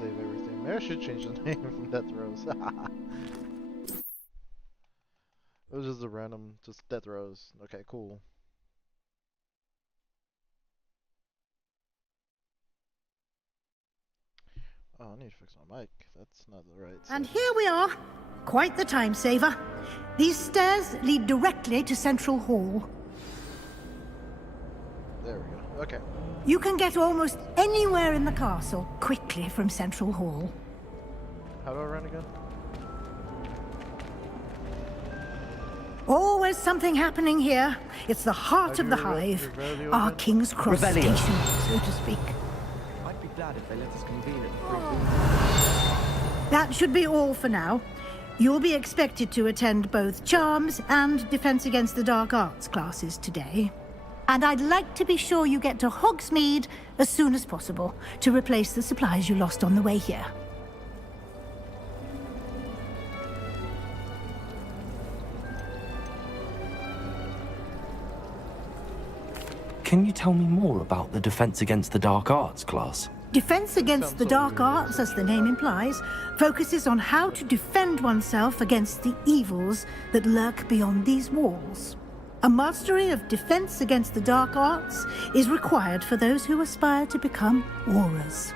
save everything. Maybe I should change the name from Death Rows. It was just a random, just Death Rows. Okay, cool. Oh, I need to fix my mic. That's not the right And setting. here we are. Quite the time saver. These stairs lead directly to Central Hall. There we go. Okay. You can get almost anywhere in the castle quickly from Central Hall. How do I run again? Always something happening here. It's the heart of the hive. Our King's Cross Revelio. station, so to speak. I'd be glad if they let us convene at the Fruit. That should be all for now. You'll be expected to attend both Charms and Defense Against the Dark Arts classes today. And I'd like to be sure you get to Hogsmeade as soon as possible to replace the supplies you lost on the way here. Can you tell me more about the Defense Against the Dark Arts class? Defense Against the Dark Arts, as the name implies, focuses on how to defend oneself against the evils that lurk beyond these walls. A mastery of Defense Against the Dark Arts is required for those who aspire to become Aurors.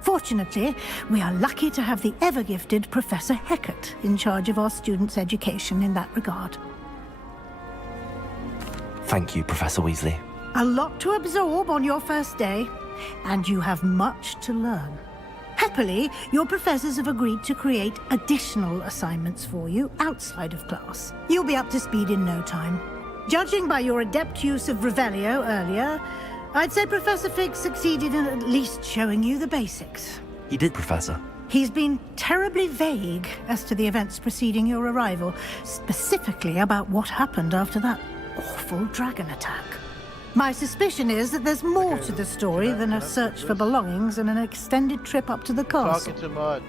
Fortunately, we are lucky to have the ever-gifted Professor Hecat in charge of our students' education in that regard. Thank you, Professor Weasley. A lot to absorb on your first day, and you have much to learn. Happily, your professors have agreed to create additional assignments for you outside of class. You'll be up to speed in no time. Judging by your adept use of Revelio earlier, I'd say Professor Fig succeeded in at least showing you the basics. He did, Professor. He's been terribly vague as to the events preceding your arrival, specifically about what happened after that awful dragon attack. My suspicion is that there's more to the story than a search for belongings and an extended trip up to the castle. Talking too much.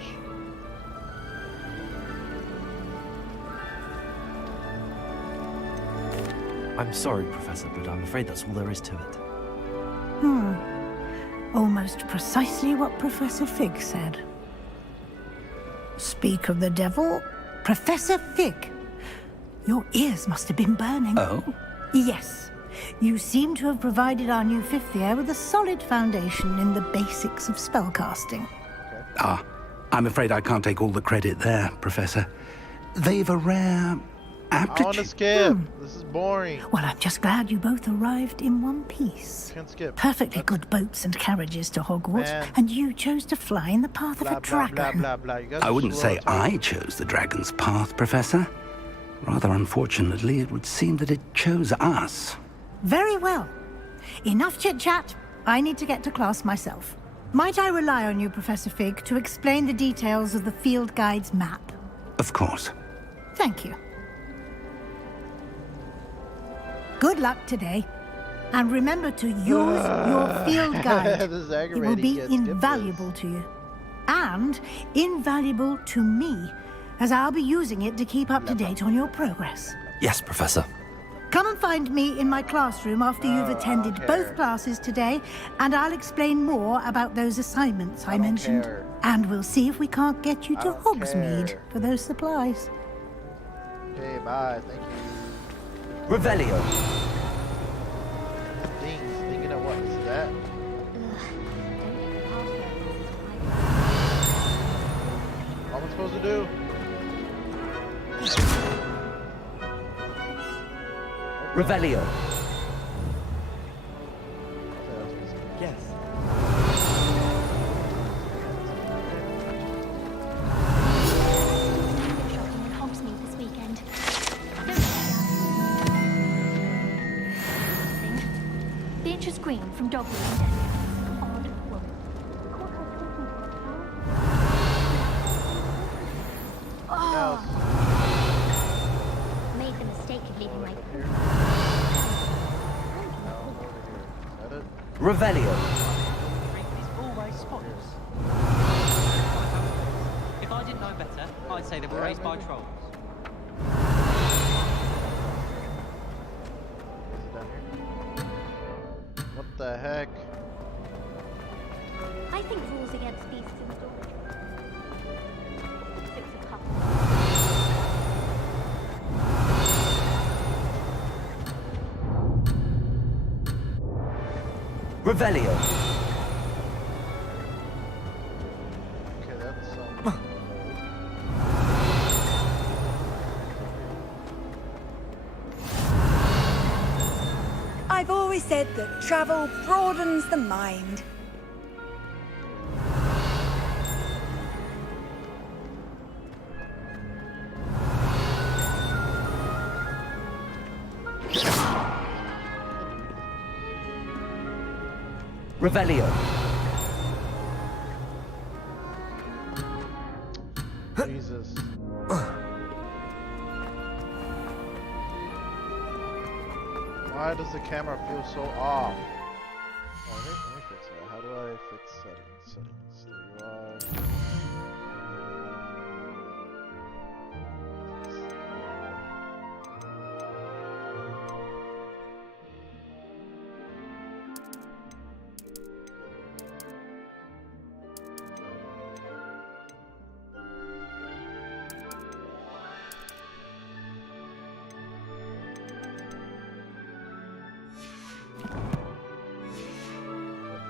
I'm sorry, Professor, but I'm afraid that's all there is to it. Almost precisely what Professor Fig said. Speak of the devil, Professor Fig. Your ears must have been burning. Oh? Yes. You seem to have provided our new fifth year with a solid foundation in the basics of spellcasting. Ah, I'm afraid I can't take all the credit there, Professor. They've a rare I want to aptitude. skip. This is boring. Well, I'm just glad you both arrived in one piece. Can't skip. Perfectly good boats and carriages to Hogwarts, Man. and you chose to fly in the path of Blah, a blah, dragon. blah, blah, blah. You guys I are wouldn't slow say talking. I chose the dragon's path, Professor. Rather unfortunately, it would seem that it chose us. Very well. Enough chit-chat. I need to get to class myself. Might I rely on you, Professor Fig, to explain the details of the field guide's map? Of course. Thank you. Good luck today. And remember to use your field guide. This is It will aggravating. be Get skip invaluable this. to you. And invaluable to me, as I'll be using it to keep up to date on your progress. Yes, Professor. Come and find me in my classroom after you've attended care. both classes today, and I'll explain more about those assignments I don't mentioned. care. And we'll see if we can't get you I to don't Hogsmeade care. for those supplies. Okay, bye. Thank you. Revelio. Things. Thinking of what is that? What am I supposed to do? Revelio. Okay, that's what's going on. Yes. Shopping in Hogsmeade this weekend. Beatrice Green from Dogwood and Denver. Odd woman. Oh, made the mistake of leaving my Here. No, over here. Is that it? Revelio. is always spotless. If I didn't know better, I'd say they were raised by trolls. Is it down here? What the heck? I think rules against beasts in storage Revelio. Okay, that's I've always said that travel broadens the mind. Revelio. Jesus. Why does the camera feel so off? Oh, let me fix that. How do I fix settings? Settings. There you are.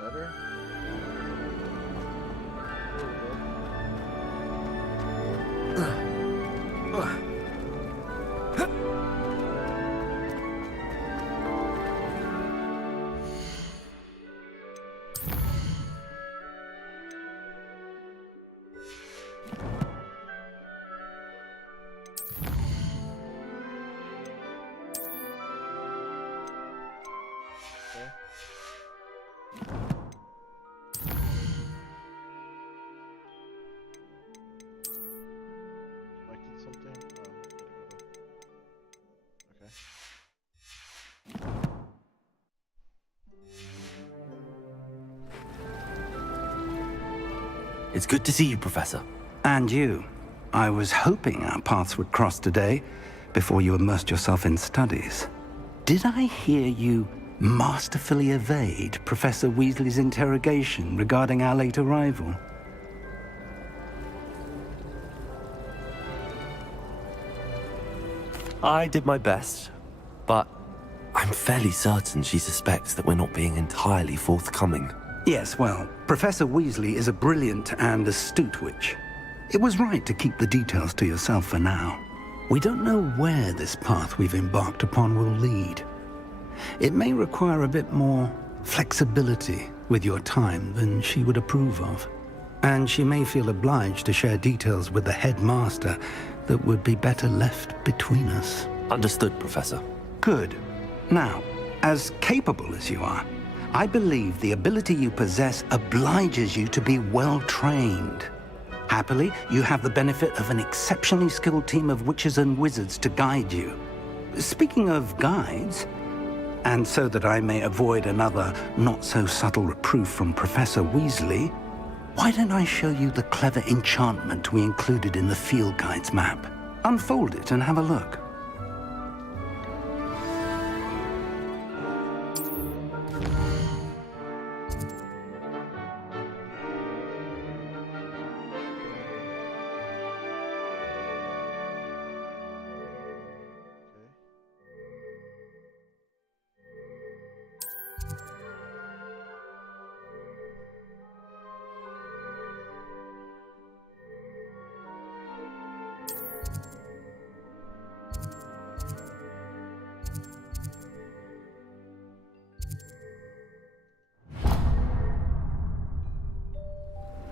Better? Okay. Selected something? Okay. It's good to see you, Professor. And you. I was hoping our paths would cross today, before you immersed yourself in studies. Did I hear you masterfully evade Professor Weasley's interrogation regarding our late arrival? I did my best, but I'm fairly certain she suspects that we're not being entirely forthcoming. Yes, well, Professor Weasley is a brilliant and astute witch. It was right to keep the details to yourself for now. We don't know where this path we've embarked upon will lead. It may require a bit more flexibility with your time than she would approve of. And she may feel obliged to share details with the headmaster that would be better left between us. Understood, Professor. Good. Now, as capable as you are, I believe the ability you possess obliges you to be well trained. Happily, you have the benefit of an exceptionally skilled team of witches and wizards to guide you. Speaking of guides, and so that I may avoid another not-so-subtle reproof from Professor Weasley, why don't I show you the clever enchantment we included in the field guide's map? Unfold it and have a look.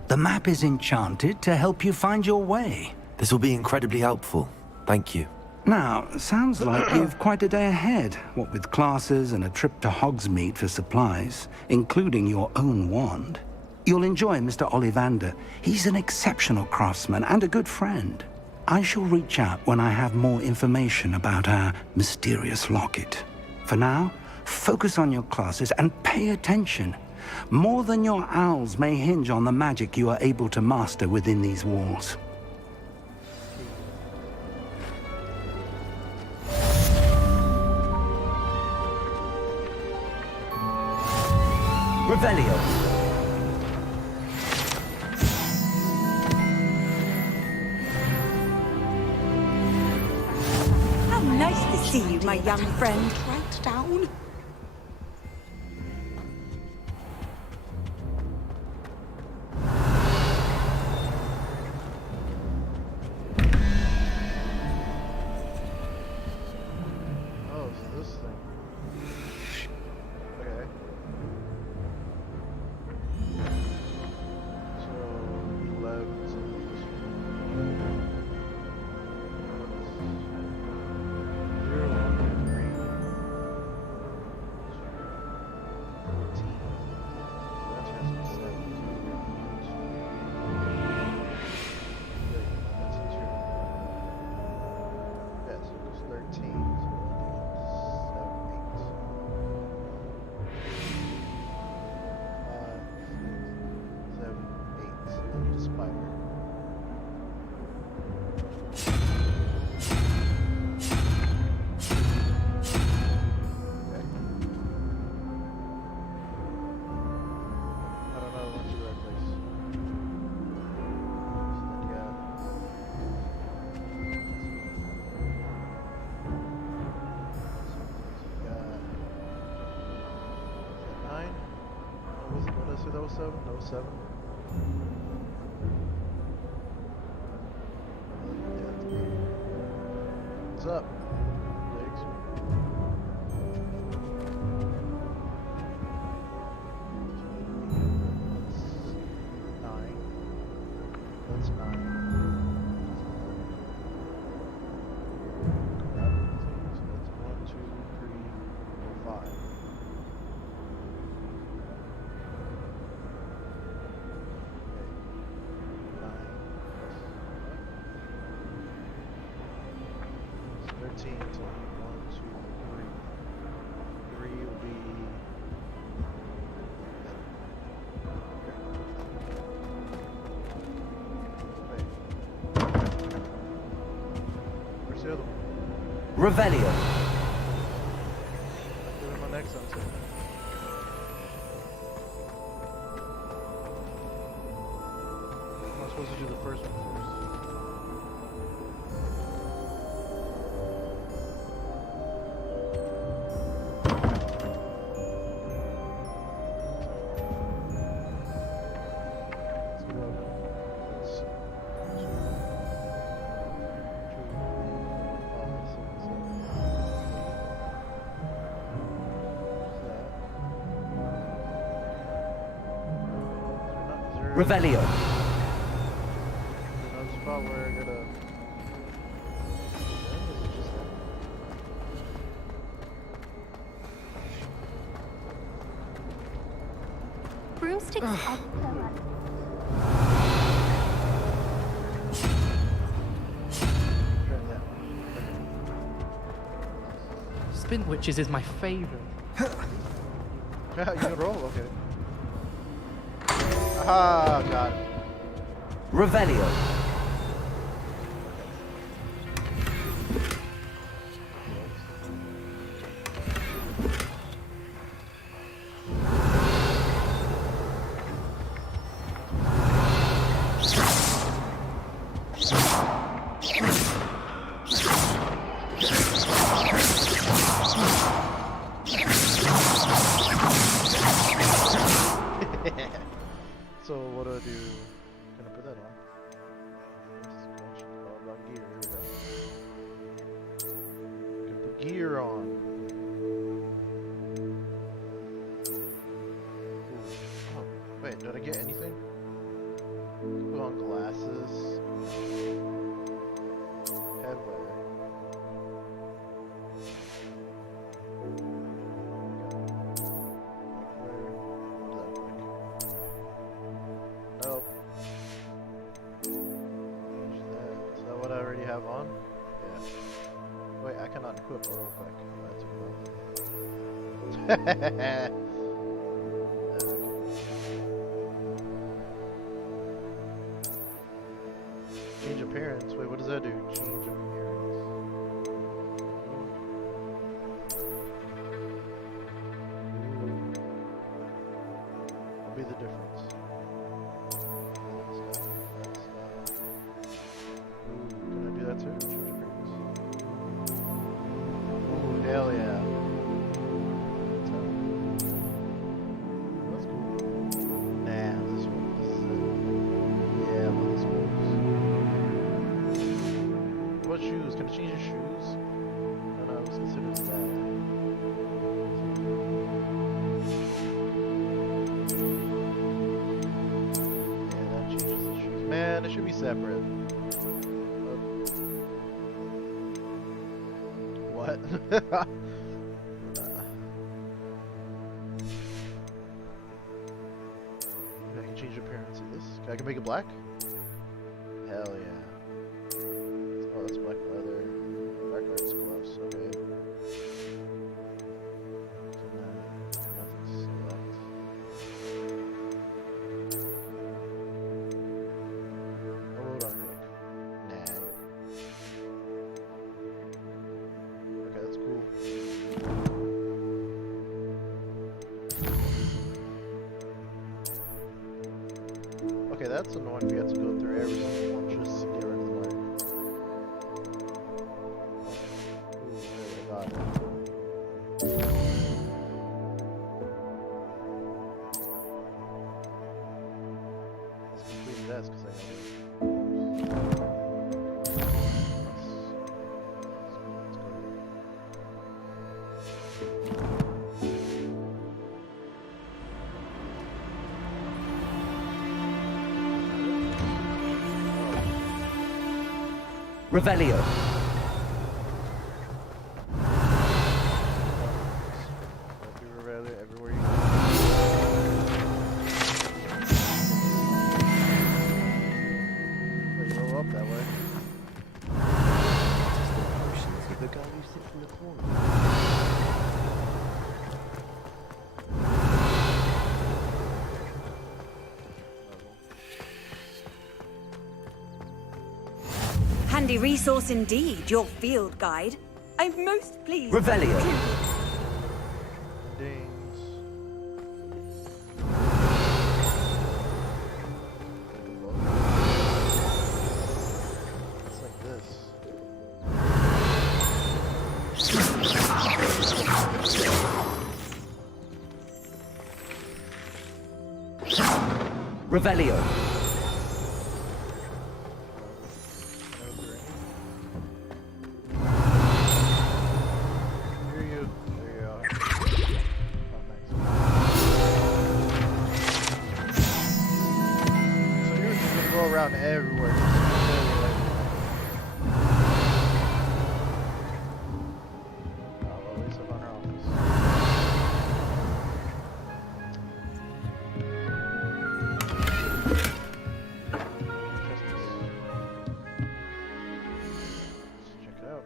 The map is enchanted to help you find your way. This will be incredibly helpful. Thank you. Now, sounds like you've quite a day ahead, what with classes and a trip to Hogsmeade for supplies, including your own wand. You'll enjoy Mr. Ollivander. He's an exceptional craftsman and a good friend. I shall reach out when I have more information about our mysterious locket. For now, focus on your classes and pay attention. More than your owls may hinge on the magic you are able to master within these walls. Revelio. How nice to see you, my young friend. Right down. 7? No 7? What's up? Legs? That's 9. So that's 1, 2, 3, 4, 5. It's 13 to 1, 2, 3. 3 will be. Wait. Where's the other one? Revelio. Give him my next answer. I'm supposed to do the first one first. Revelio. Another spot where I gotta. Is it just that? Broomsticks are clever. Try that one. Spin witches is my favorite. Yeah, you can roll, okay. Aha, got it. Revelio. So what do I do? Can I put that on? This is all about gear. Here we go. Can put gear on. Ooh. Oh, wait, did I get anything? Put on glasses. Headwear. Nope. Change that. Is that what I already have on? Yeah. Wait, I cannot equip real quick. That's Change appearance. Wait, what does that do? Change appearance. What'll be the difference? Can I do that too? Change appearance. Ooh, hell yeah. That's cool. Nah, this one. This is it. Yeah, well, this works. What shoes? Can I change your shoes? No, no, it was considered that. Yeah, that changes the shoes. Man, it should be separate. What? Nah. I can change the appearance of this. I can make it black? Hell yeah. Oh, that's black leather. Dark arts gloves. Okay. Nothing select. Oh, hold on quick. Nah. Okay, that's cool. Okay, that's annoying if you have to go through every single one just to get rid of the mark. Ooh, there, I got it. Revelio. Do Revelio everywhere you go. But you go up that way. Potions of the guy who sits in the corner. Handy resource indeed, your field guide. I'm most pleased. Revelio. Dings. It's like this. Revelio. Here you. There you are. Oh, nice. So you're just gonna go around everywhere. Always up on our Let's check it out.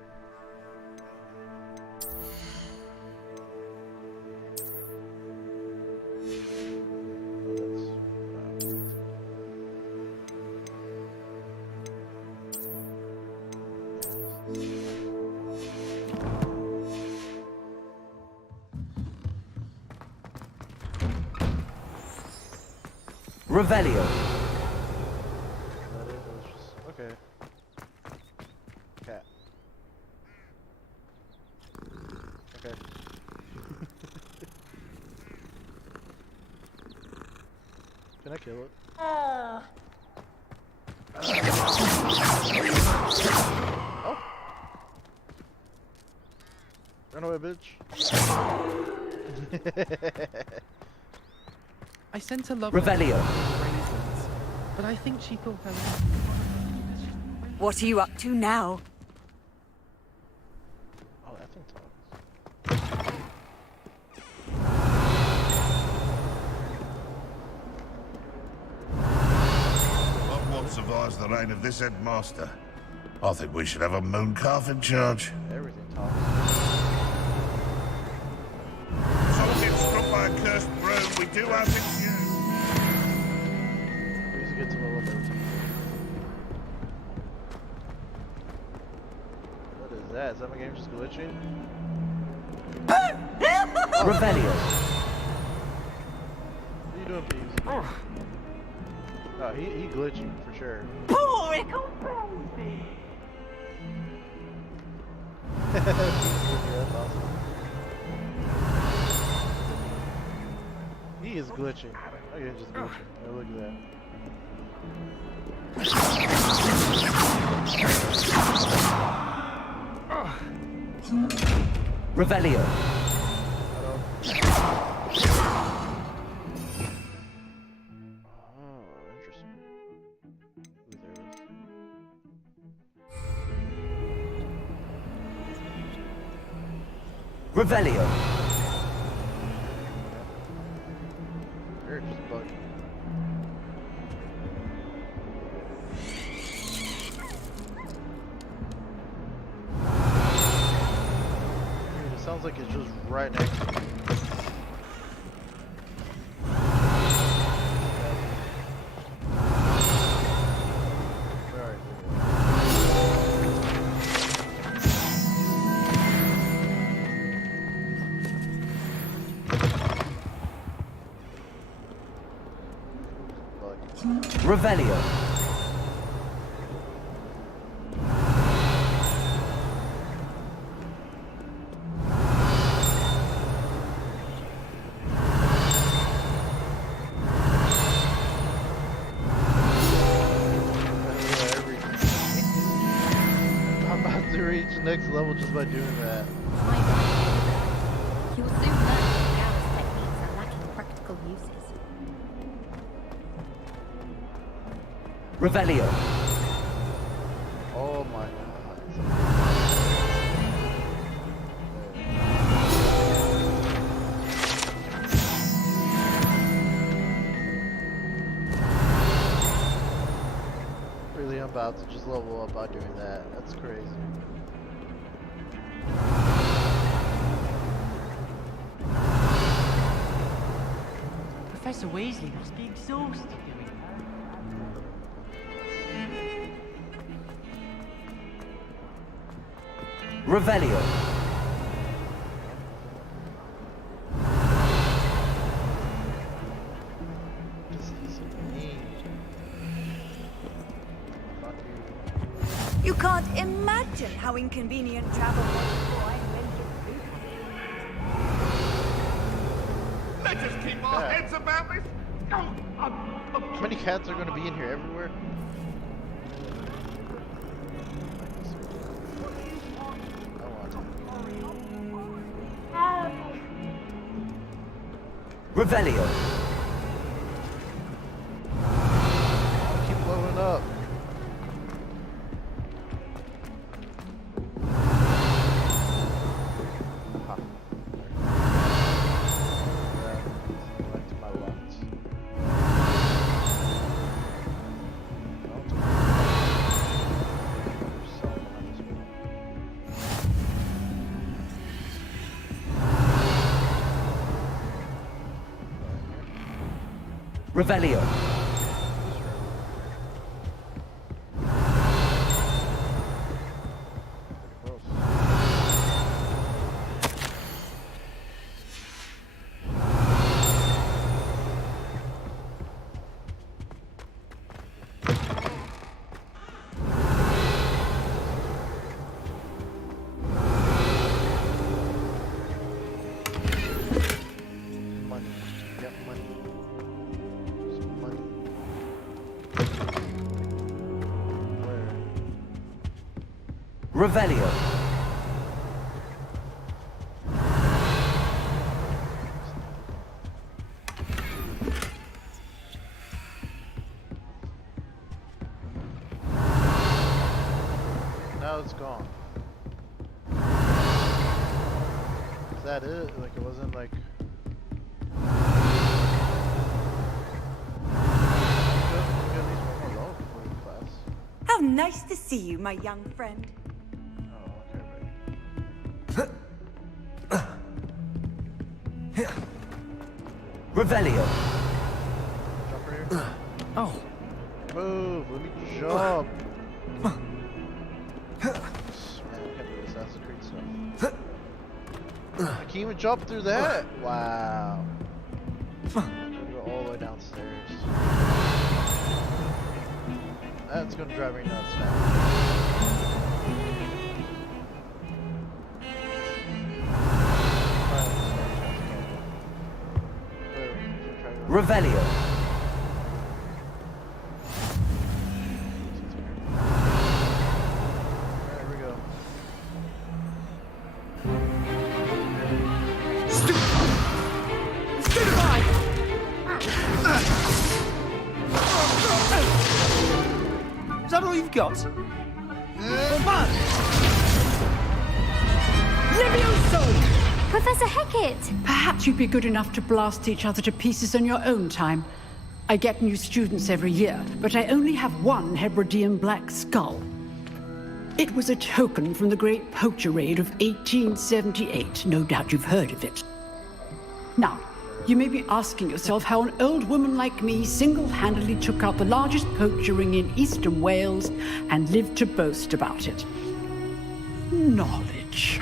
Revelio. Okay. Cat. Okay. Can I kill it? Oh. Run away, bitch. I sent her love Revelio. raisins, but I think she thought I was... What are you up to now? Oh, that thing talks. What survives the reign of this headmaster? I think we should have a moon calf in charge. Everything talks. Someone gets struck by a cursed broom, we do have its use. Please get to level 13. What is that? Is that my game just glitching? Revelio. What are you doing, Peeves? Oh, he glitching for sure. That's awesome. He is glitching. Okay, just glitching. Oh, look at that. Revelio. Oh, interesting. Ooh, there it is. Revelio. You're just bugging. Dude, it sounds like it's just right next to me. Alright, Revelio. I'm about to reach next level just by doing that. He will soon learn that Gareth's techniques are lacking practical uses. Revelio. Oh my god. Really, I'm about to just level up by doing that. That's crazy. Professor Weasley must be exhausted doing that. Revelio. This is mean. Fuck you. You can't imagine how inconvenient travel was before I invented food. Let's just keep our Yeah. heads about this. Oh, How many cats are gonna be in here everywhere? I want to. Revelio. Keep blowing up. Ha. Yeah, right to my left. There's someone on this one. Revelio. Close. Money. Get money. Just money. Where? Revelio. Now it's gone. Is that it? Like it wasn't like. How nice to see you, my young friend. Oh, okay, right. Revelio. Jump right here. Oh, Move, let me jump. Man, I can't do Assassin's Creed stuff. I can't even jump through that. Wow. Go all the way downstairs. That's gonna drive me nuts now. Revelio. There we go. is that all you've got? Professor Hecat! Perhaps you'd be good enough to blast each other to pieces in your own time. I get new students every year, but I only have one Hebridean black skull. It was a token from the Great Poacher Raid of 1878. No doubt you've heard of it. Now, you may be asking yourself how an old woman like me single-handedly took out the largest poacher ring in eastern Wales and lived to boast about it. Knowledge.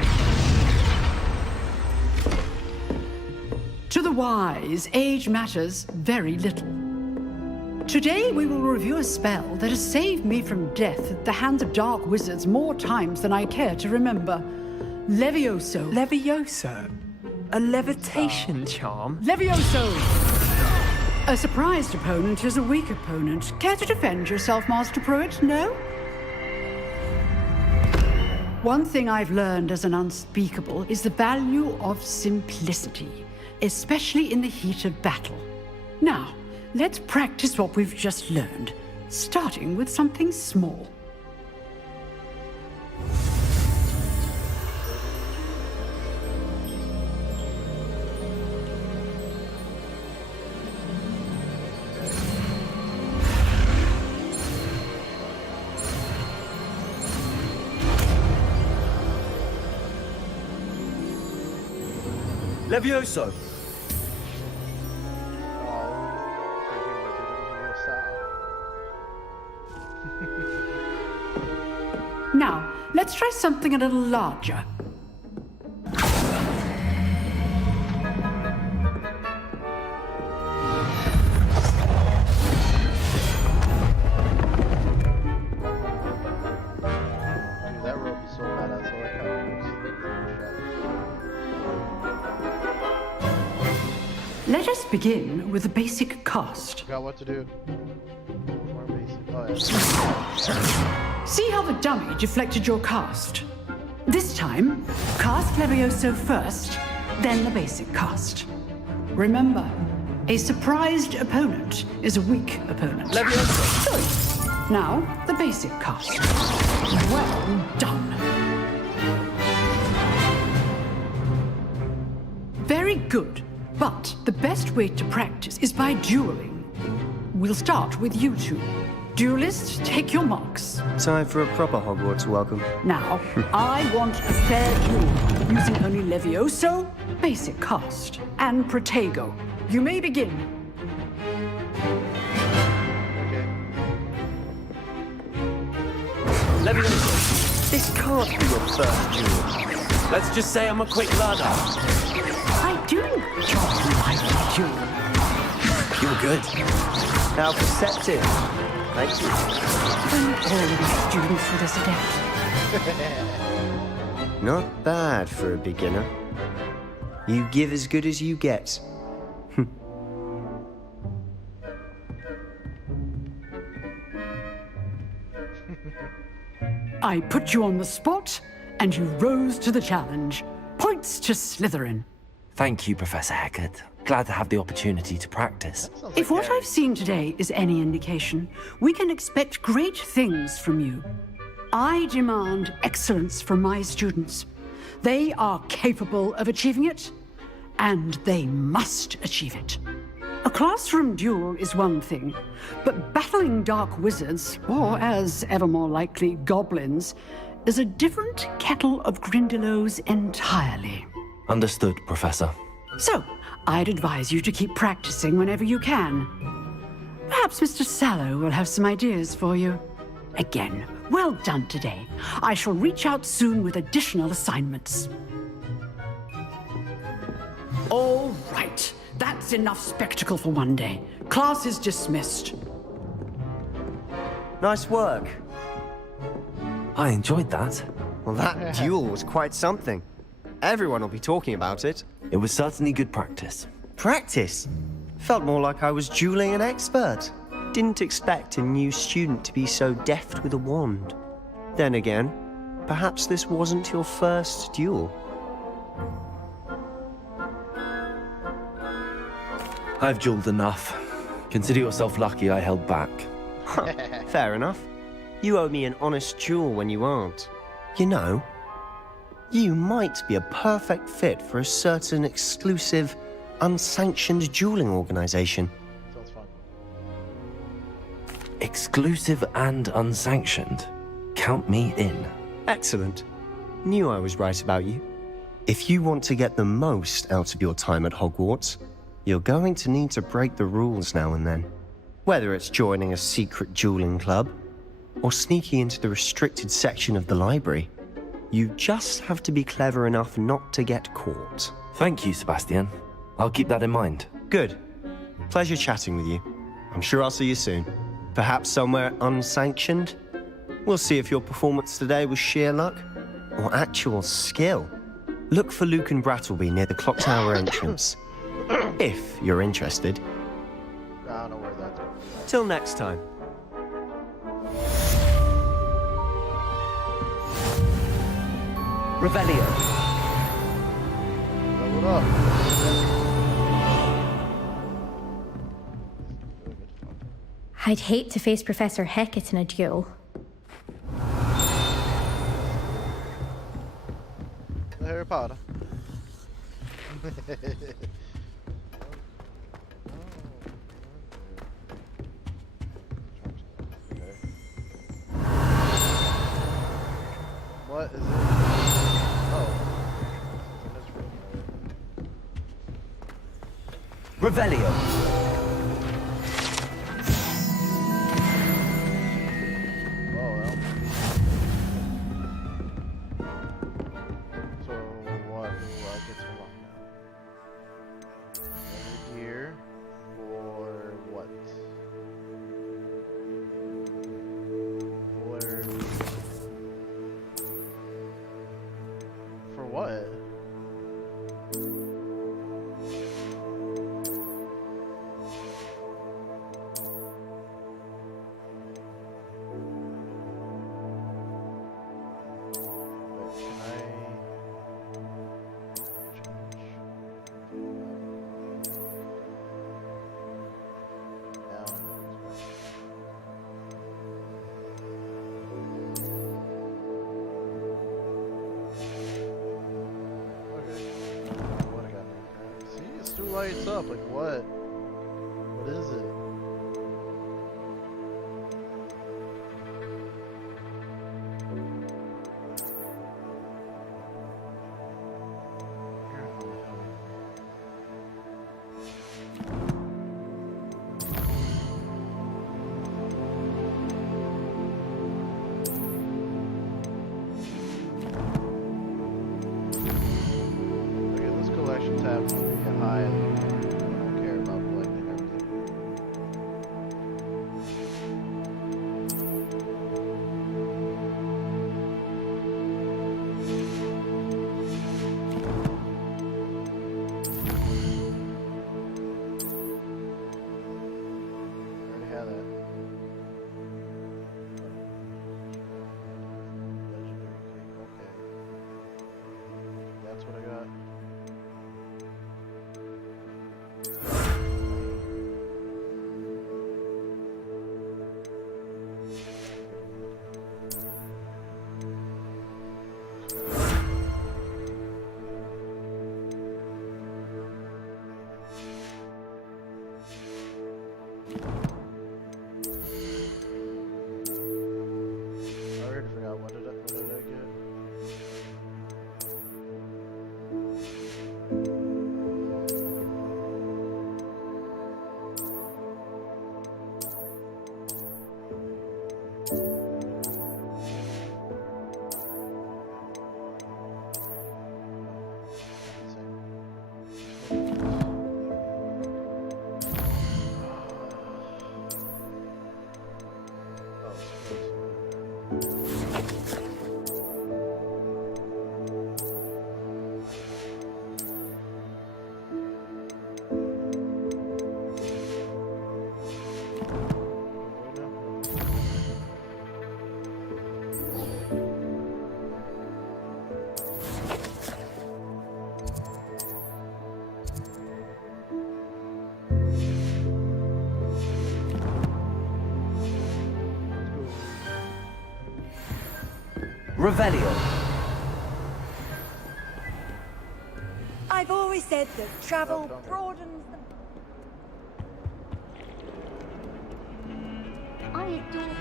To the wise, age matters very little. Today we will review a spell that has saved me from death at the hands of dark wizards more times than I care to remember. Levioso. Levioso? A levitation charm? Levioso! A surprised opponent is a weak opponent. Care to defend yourself, Master Pruitt? No? One thing I've learned as an unspeakable is the value of simplicity, especially in the heat of battle. Now, let's practice what we've just learned, starting with something small. Levioso! Now, let's try something a little larger. That rope is so badass. I like how it moves. Let us begin with the basic cast. Forgot what to do. More basic. Oh yeah. See how the dummy deflected your cast? This time, cast Levioso first, then the basic cast. Remember, a surprised opponent is a weak opponent. Levioso! Good. Now, the basic cast. Well done. Very good. But the best way to practice is by dueling. We'll start with you two. Duelists, take your marks. Time for a proper Hogwarts welcome. Now, I want a fair duel, using only Levioso, basic cast, and Protego. You may begin. Levioso! This can't be your first duel. Let's just say I'm a quick learner. I do enjoy my duel. You're good. How perceptive. Thank you. Only all of my students for this adept. Not bad for a beginner. You give as good as you get. I put you on the spot, and you rose to the challenge. Points to Slytherin. Thank you, Professor Hecat. Glad to have the opportunity to practice. If what I've seen today is any indication, we can expect great things from you. I demand excellence from my students. They are capable of achieving it, and they must achieve it. A classroom duel is one thing, but battling dark wizards, or as ever more likely, goblins, is a different kettle of Grindylows entirely. Understood, Professor. So, I'd advise you to keep practicing whenever you can. Perhaps Mr. Sallow will have some ideas for you. Again, well done today. I shall reach out soon with additional assignments. All right. That's enough spectacle for one day. Class is dismissed. Nice work. I enjoyed that. Well, that duel was quite something. Everyone will be talking about it. It was certainly good practice. Practice? Felt more like I was dueling an expert. Didn't expect a new student to be so deft with a wand. Then again, perhaps this wasn't your first duel. I've dueled enough. Consider yourself lucky I held back. Fair enough. You owe me an honest duel when you aren't. You know, you might be a perfect fit for a certain exclusive, unsanctioned dueling organization. Sounds fun. Exclusive and unsanctioned. Count me in. Excellent. Knew I was right about you. If you want to get the most out of your time at Hogwarts, you're going to need to break the rules now and then. Whether it's joining a secret dueling club, or sneaking into the restricted section of the library, you just have to be clever enough not to get caught. Thank you, Sebastian. I'll keep that in mind. Good. Pleasure chatting with you. I'm sure I'll see you soon. Perhaps somewhere unsanctioned? We'll see if your performance today was sheer luck, or actual skill. Look for Lucan Brattleby near the Clock Tower entrance. If you're interested. I don't know where that's going. Till next time. Revelio. Level up. I'd hate to face Professor Hecat in a duel. Harry Potter. What is it? Oh. Revelio. Oh well. So what do I get to unlock now? Over here for what? For what? Lights up, like what? What is it? Okay, this collection tab will be high. Revelio. I've always said that travel broadens the... I adore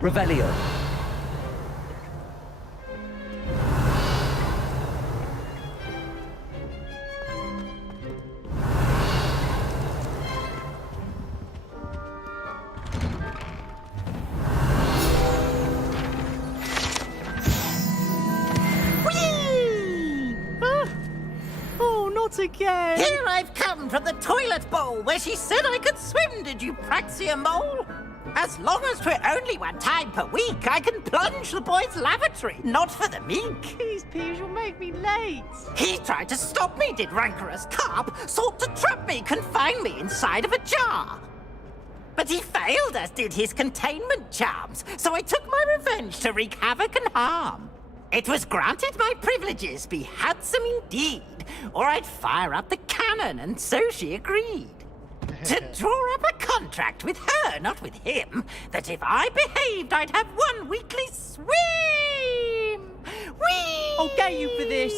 Revelio. Oh, not again! Here I've come from the toilet bowl where she said I could swim, did you Praxia mole? As long as we're only one time per week, I can plunge the boy's lavatory, not for the meek. These peas will make me late. He tried to stop me, did rancorous carp, sought to trap me, confine me inside of a jar. But he failed, as did his containment charms, so I took my revenge to wreak havoc and harm. It was granted my privileges be handsome indeed, or I'd fire up the cannon, and so she agreed. to draw up a contract with her, not with him, that if I behaved, I'd have 1 weekly swim. Whee! I'll get you for this.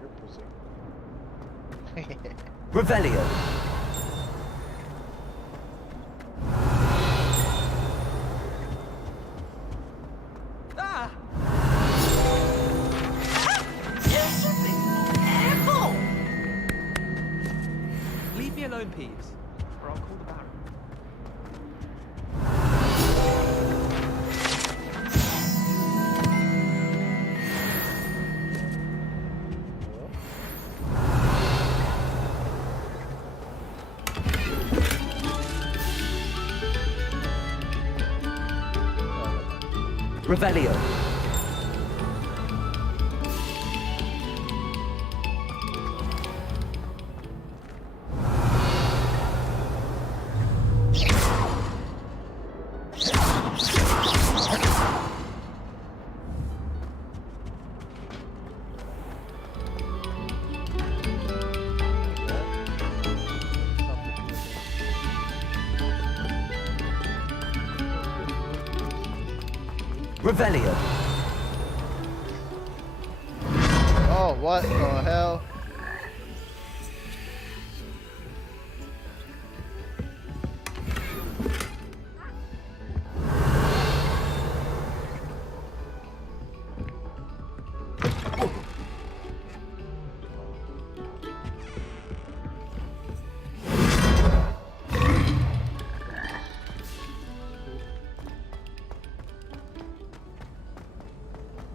You're pussy. Revelio. Ah! Careful! Leave me alone, Peeves, or I'll call the Baron. Revelio. Revelio. Oh, what the hell?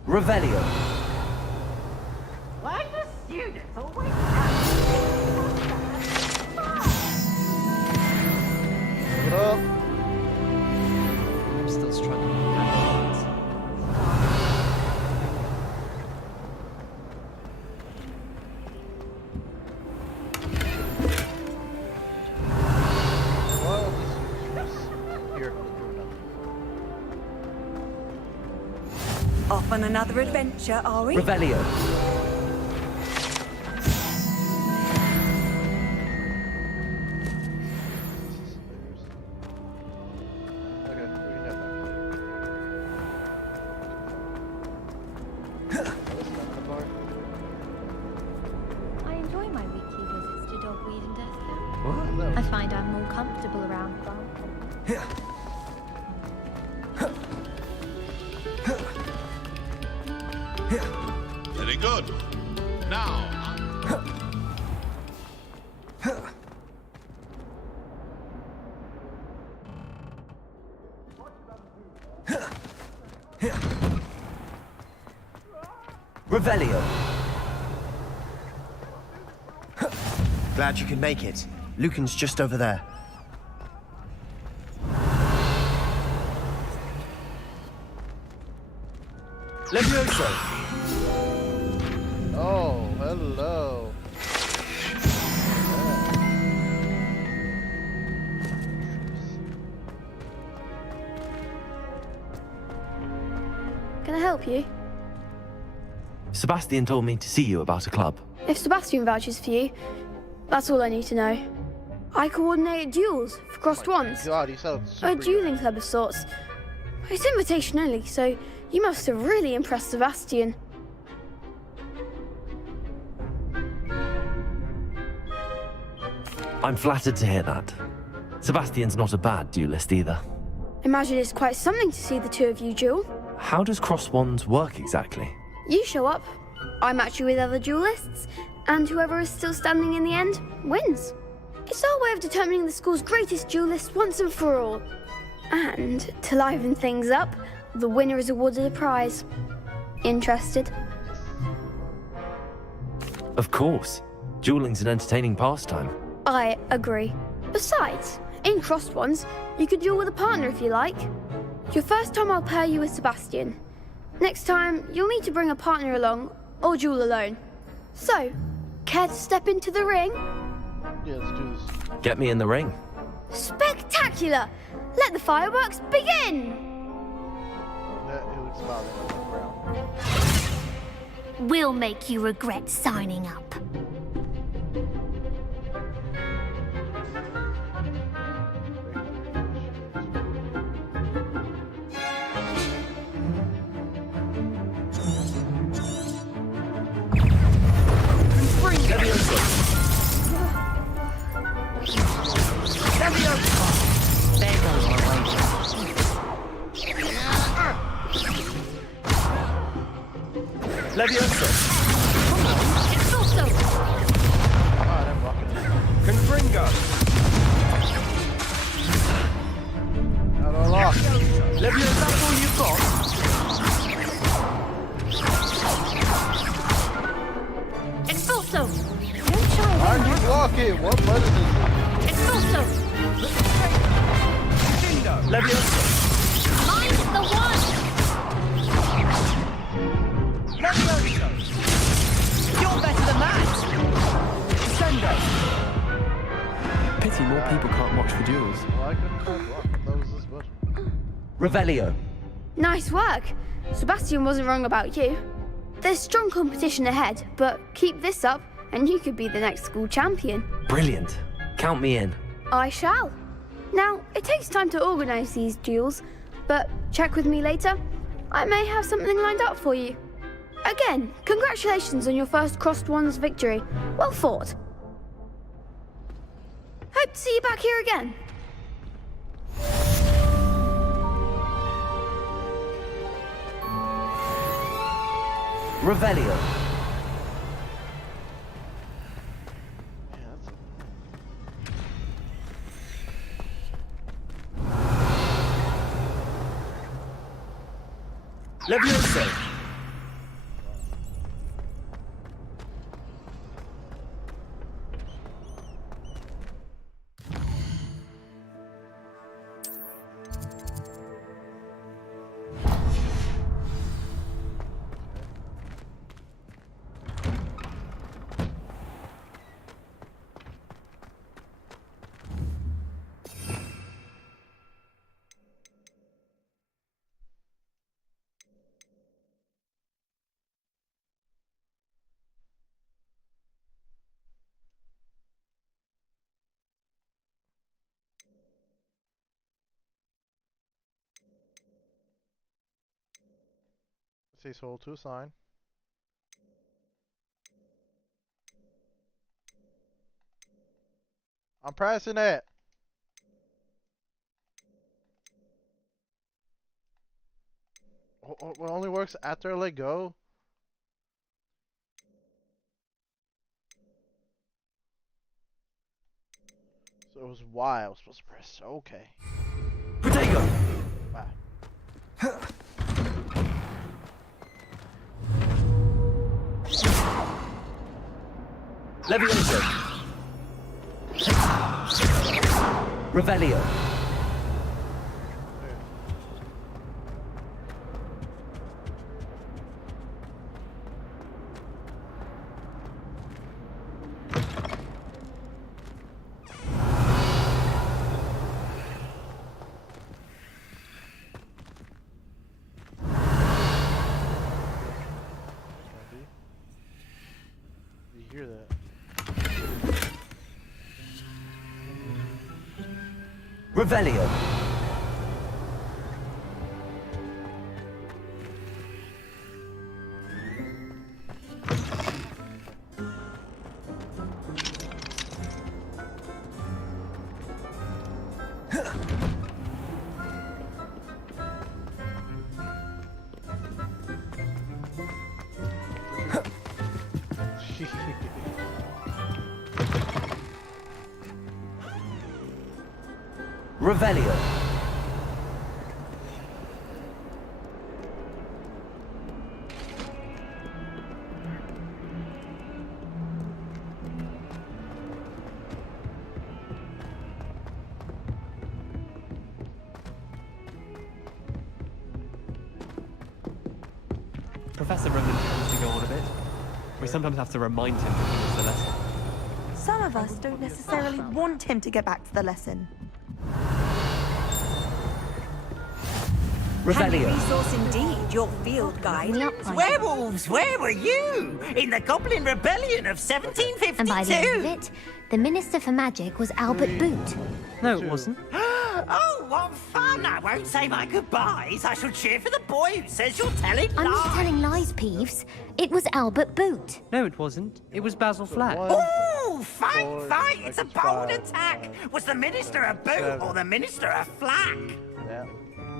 Revelio. Why do students always What up? I'm still struggling with that. Well, here, do nothing. Off on another adventure, are we? Revelio. Okay, we can have that. I enjoy my weekly visits to Dogweed and Deathcap. What? I find I'm more comfortable around them. Very good. Now, Revelio. Glad you could make it. Lucan's just over there. Levioso. Oh, hello. Can I help you? Sebastian told me to see you about a club. If Sebastian vouches for you, that's all I need to know. I coordinate duels for Crossed Wands. God, he sounds A super dueling club of sorts. It's invitation only, so you must have really impressed Sebastian. I'm flattered to hear that. Sebastian's not a bad duelist either. Imagine it's quite something to see the two of you duel. How does Cross Wands work exactly? You show up, I match you with other duelists, and whoever is still standing in the end wins. It's our way of determining the school's greatest duelist once and for all. And to liven things up, the winner is awarded a prize. Interested? Of course. Dueling's an entertaining pastime. I agree. Besides, in Crossed Wands, you can duel with a partner if you like. Your first time I'll pair you with Sebastian. Next time, you'll need to bring a partner along, or duel alone. So, care to step into the ring? Yeah, let's do this. Get me in the ring. Spectacular! Let the fireworks begin! He looks smiling on the ground. We'll make you regret signing up. block it. What button is it? Expulso! Leviosa! Mine's the one! Leviosa! You're better than that! Sendo! Pity more people can't watch the duels. Why couldn't I block? That was this button. Revelio. Nice work. Sebastian wasn't wrong about you. There's strong competition ahead, but keep this up and you could be the next school champion. Brilliant. Count me in. I shall. Now, it takes time to organise these duels, but check with me later. I may have something lined up for you. Again, congratulations on your first Crossed Wands victory. Well fought. Hope to see you back here again. Revelio. Yeah, that's Leviosa. Says hold to assign. I'm pressing it. It only works after I let go. So it was Y I was supposed to press. Okay. Protego. Wow. Leviosa. Revelio. You hear that? Revelio. Revelio. Professor Roman tends to go on a bit. We sometimes have to remind him that he missed the lesson. Some of us don't necessarily want him to get back to the lesson. Handy Revelio. resource indeed, your field guide. Werewolves, where were you? In the Goblin Rebellion of 1752? And by the end of it, the Minister for Magic was Albert Boot. No, it wasn't. Oh, what fun! I won't say my goodbyes. I shall cheer for the boy who says you're telling I'm lies. not telling lies, Peeves. It was Albert Boot. No, it wasn't. It was Basil Flack. Oh, fight, 4, fight! It's a X, bold 5, attack. Was the Minister a boot 7. or the Minister a flack? Yeah.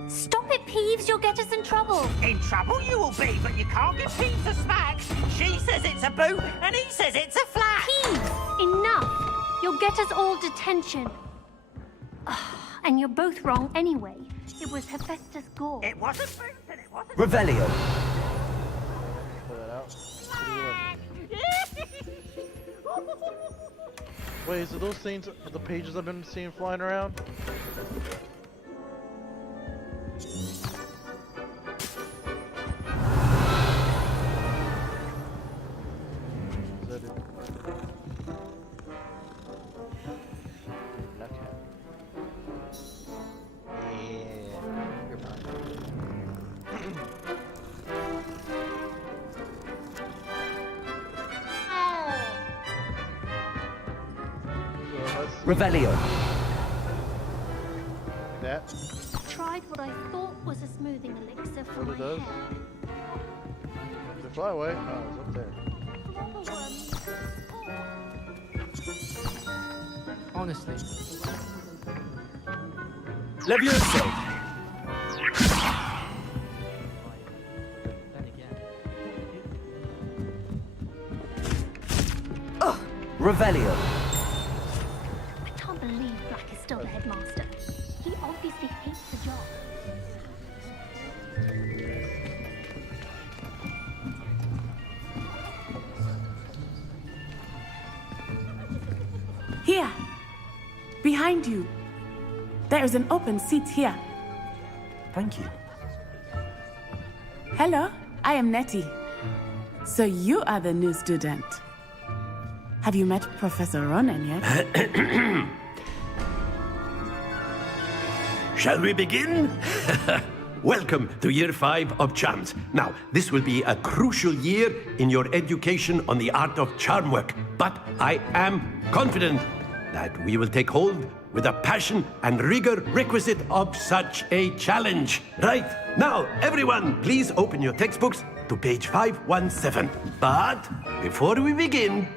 Stop it, Peeves. You'll get us in trouble. In trouble you will be, but you can't give Peeves a smack. She says it's a boot, and he says it's a flack. Peeves, enough. You'll get us all detention. And you're both wrong anyway. It was Hephaestus Gore. It wasn't boot, and it wasn't... Revelio. Put that out. Wait, is it those things, the pages I've been seeing flying around? Is that it? Black hat. Yeah, you're mine. Revelio. That? Tried what I thought was a smoothing elixir for What it my does? hair. Does it fly away? Oh, it's up there. Honestly. Levioso. Then again. Revelio. I can't believe Black is still the headmaster. He obviously hates the job. Here! Behind you! There is an open seat here. Thank you. Hello, I am Nettie. So you are the new student. Have you met Professor Ronan yet? Shall we begin? Welcome to Year 5 of Charms. Now, this will be a crucial year in your education on the art of charm work, but I am confident that we will take hold with the passion and rigor requisite of such a challenge. Right, now, everyone, please open your textbooks to page 517. But before we begin,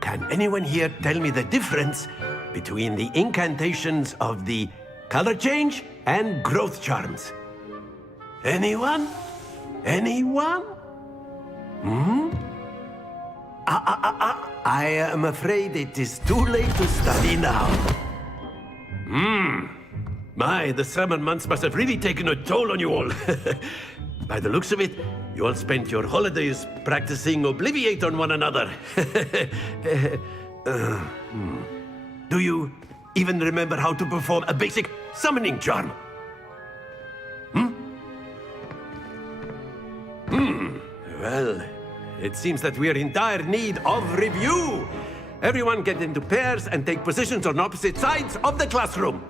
can anyone here tell me the difference between the incantations of the color change and growth charms? Anyone? Anyone? I am afraid it is too late to study now. My, the summer months must have really taken a toll on you all. By the looks of it, you all spent your holidays practicing Obliviate on one another. Do you even remember how to perform a basic summoning charm? Well, it seems that we are in dire need of review. Everyone get into pairs and take positions on opposite sides of the classroom.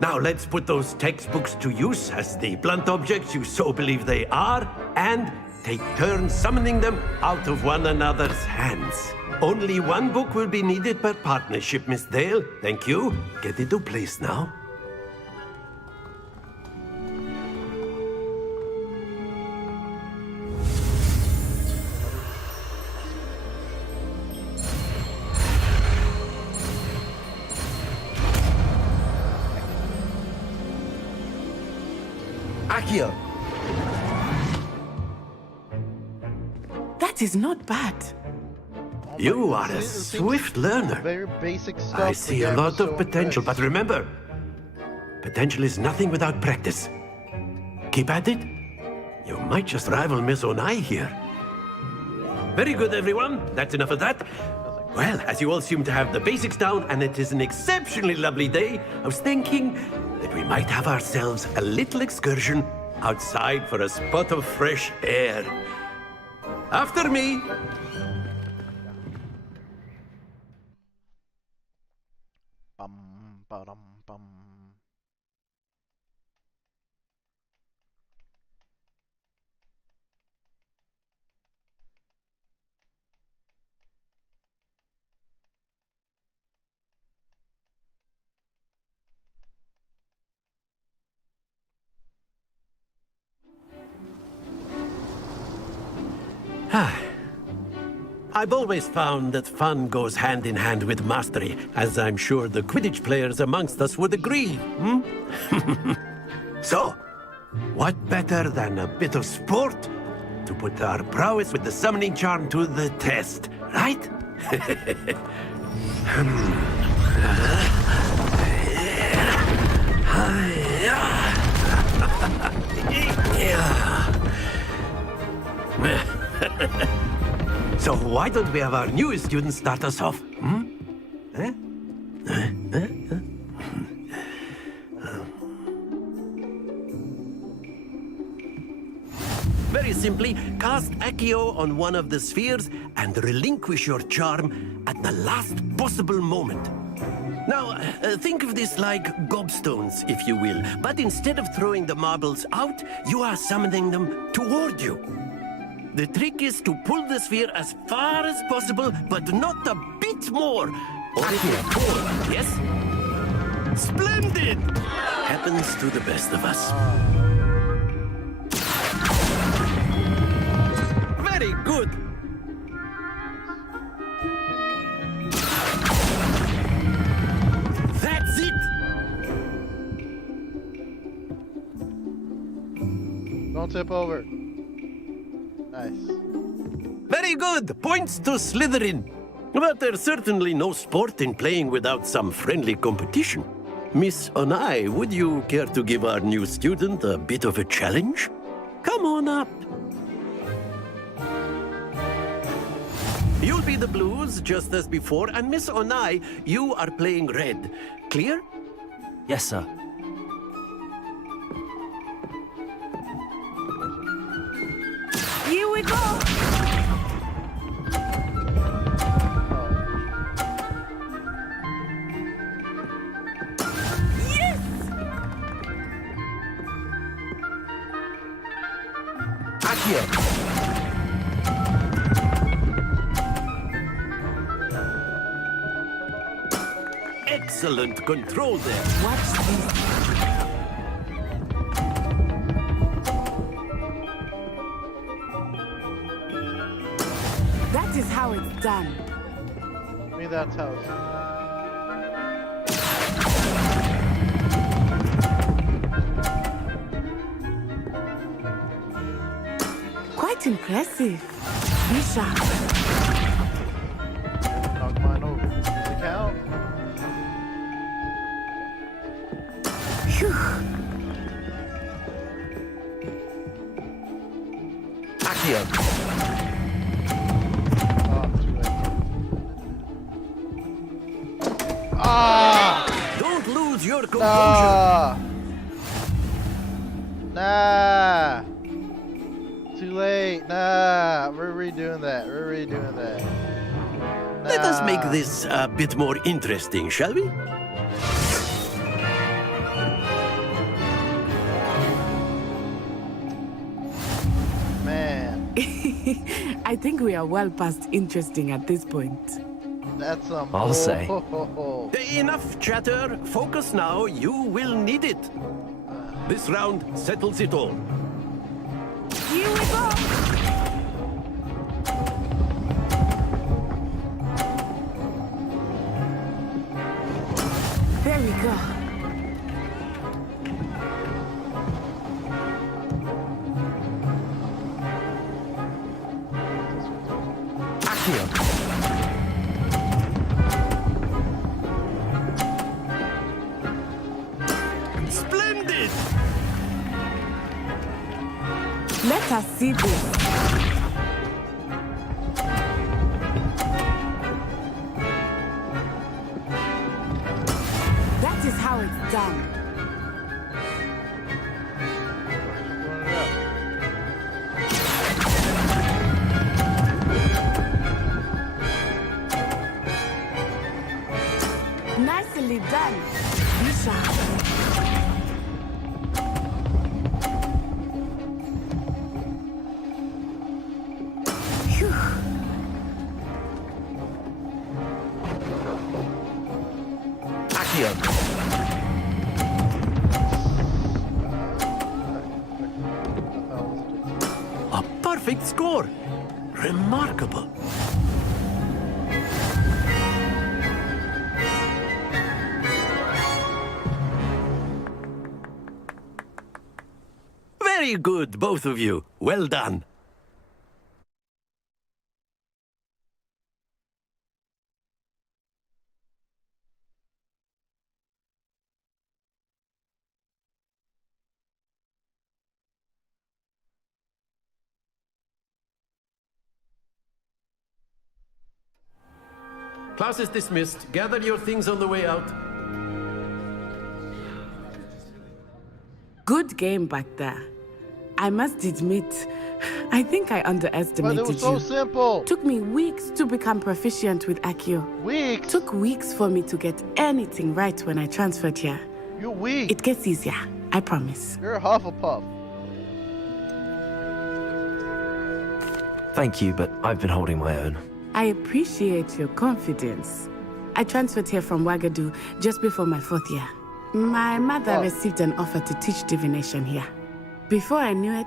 Now let's put those textbooks to use as the blunt objects you so believe they are, and take turns summoning them out of one another's hands. Only one book will be needed per partnership, Miss Dale. Thank you. Get into place now. Accio. That is not bad. You are a swift learner. Very basic stuff. I see a lot of potential, but remember, potential is nothing without practice. Keep at it. You might just rival Miss Onai here. Very good, everyone. That's enough of that. Well, as you all seem to have the basics down, and it is an exceptionally lovely day, I was thinking that we might have ourselves a little excursion outside for a spot of fresh air. After me. Bum. I've always found that fun goes hand in hand with mastery, as I'm sure the Quidditch players amongst us would agree. So, what better than a bit of sport to put our prowess with the summoning charm to the test, right? So why don't we have our newest student start us off? Very simply, cast Accio on one of the spheres and relinquish your charm at the last possible moment. Now, think of this like gobstones, if you will, but instead of throwing the marbles out, you are summoning them toward you. The trick is to pull the sphere as far as possible, but not a bit more, or it will fall, yes? Splendid! Happens to the best of us. Very good! That's it! Don't tip over. Nice. Very good! Points to Slytherin. But there's certainly no sport in playing without some friendly competition. Miss Onai, would you care to give our new student a bit of a challenge? Come on up. You'll be the blues, just as before, and Miss Onai, you are playing red. Clear? Yes, sir. Here we go! Yes! Accio. Excellent control there. Watch this. That is how it's done. Me, that's how it's Quite impressive. Be sharp. knock mine over. Does it count? Phew. Accio. Don't lose your composure. Nah. Too late. Nah. We're redoing that. We're redoing that. Let us make this a bit more interesting, shall we? Man. I think we are well past interesting at this point. That's some. I'll say. Enough chatter. Focus now. You will need it. This round settles it all. Here we go! There we go. Accio. Splendid! Let us see this. That is how it's done. Nicely done. Be sharp. Phew. Accio. A perfect score. Remarkable. Very good, both of you. Well done. Class is dismissed. Gather your things on the way out. Good game back there. I must admit, I think I underestimated But it was so you. simple. Took me weeks to become proficient with Accio. Weeks? Took weeks for me to get anything right when I transferred here. You're weak. It gets easier, I promise. You're a Hufflepuff. Thank you, but I've been holding my own. I appreciate your confidence. I transferred here from Wagadu just before my 4th year. My mother received an offer to teach divination here. Before I knew it,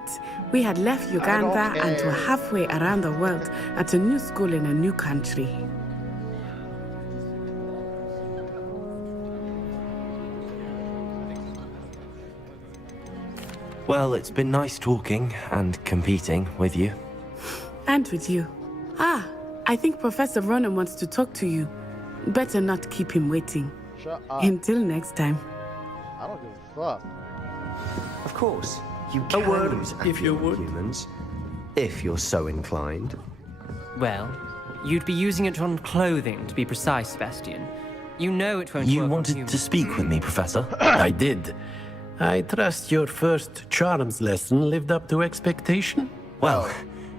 we had left Uganda and were halfway around the world at a new school in a new country. Well, it's been nice talking and competing with you. And with you. Ah, I think Professor Ronan wants to talk to you. Better not keep him waiting. Shut up. Until next time. I don't give a fuck. Of course, you A can word, use if you Accio on would. humans, if you're so inclined. Well, you'd be using it on clothing, to be precise, Sebastian. You know it won't You work on wanted humans. to speak with me, Professor? I did. I trust your first charms lesson lived up to expectation? Well,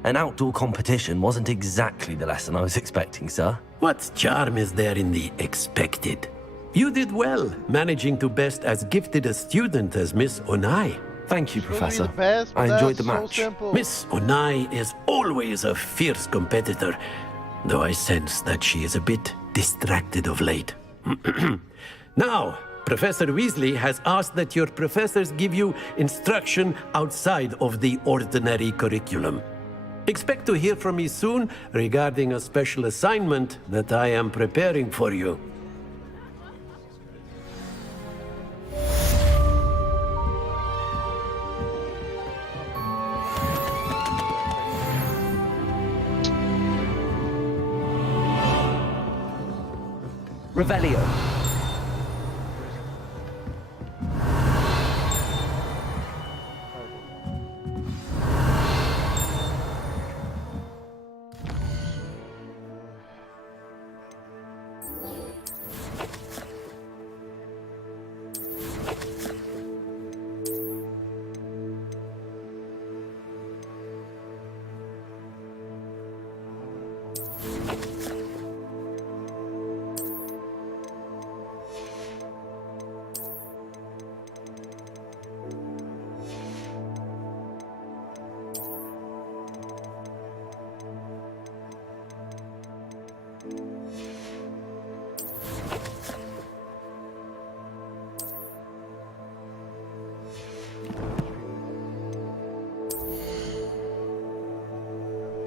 an outdoor competition wasn't exactly the lesson I was expecting, sir. What charm is there in the expected? You did well, managing to best as gifted a student as Miss Onai. Thank you, Shouldn't be Professor. the best, but I enjoyed the that's match. So simple. Miss Onai is always a fierce competitor, though I sense that she is a bit distracted of late. Now, Professor Weasley has asked that your professors give you instruction outside of the ordinary curriculum. Expect to hear from me soon regarding a special assignment that I am preparing for you. Revelio.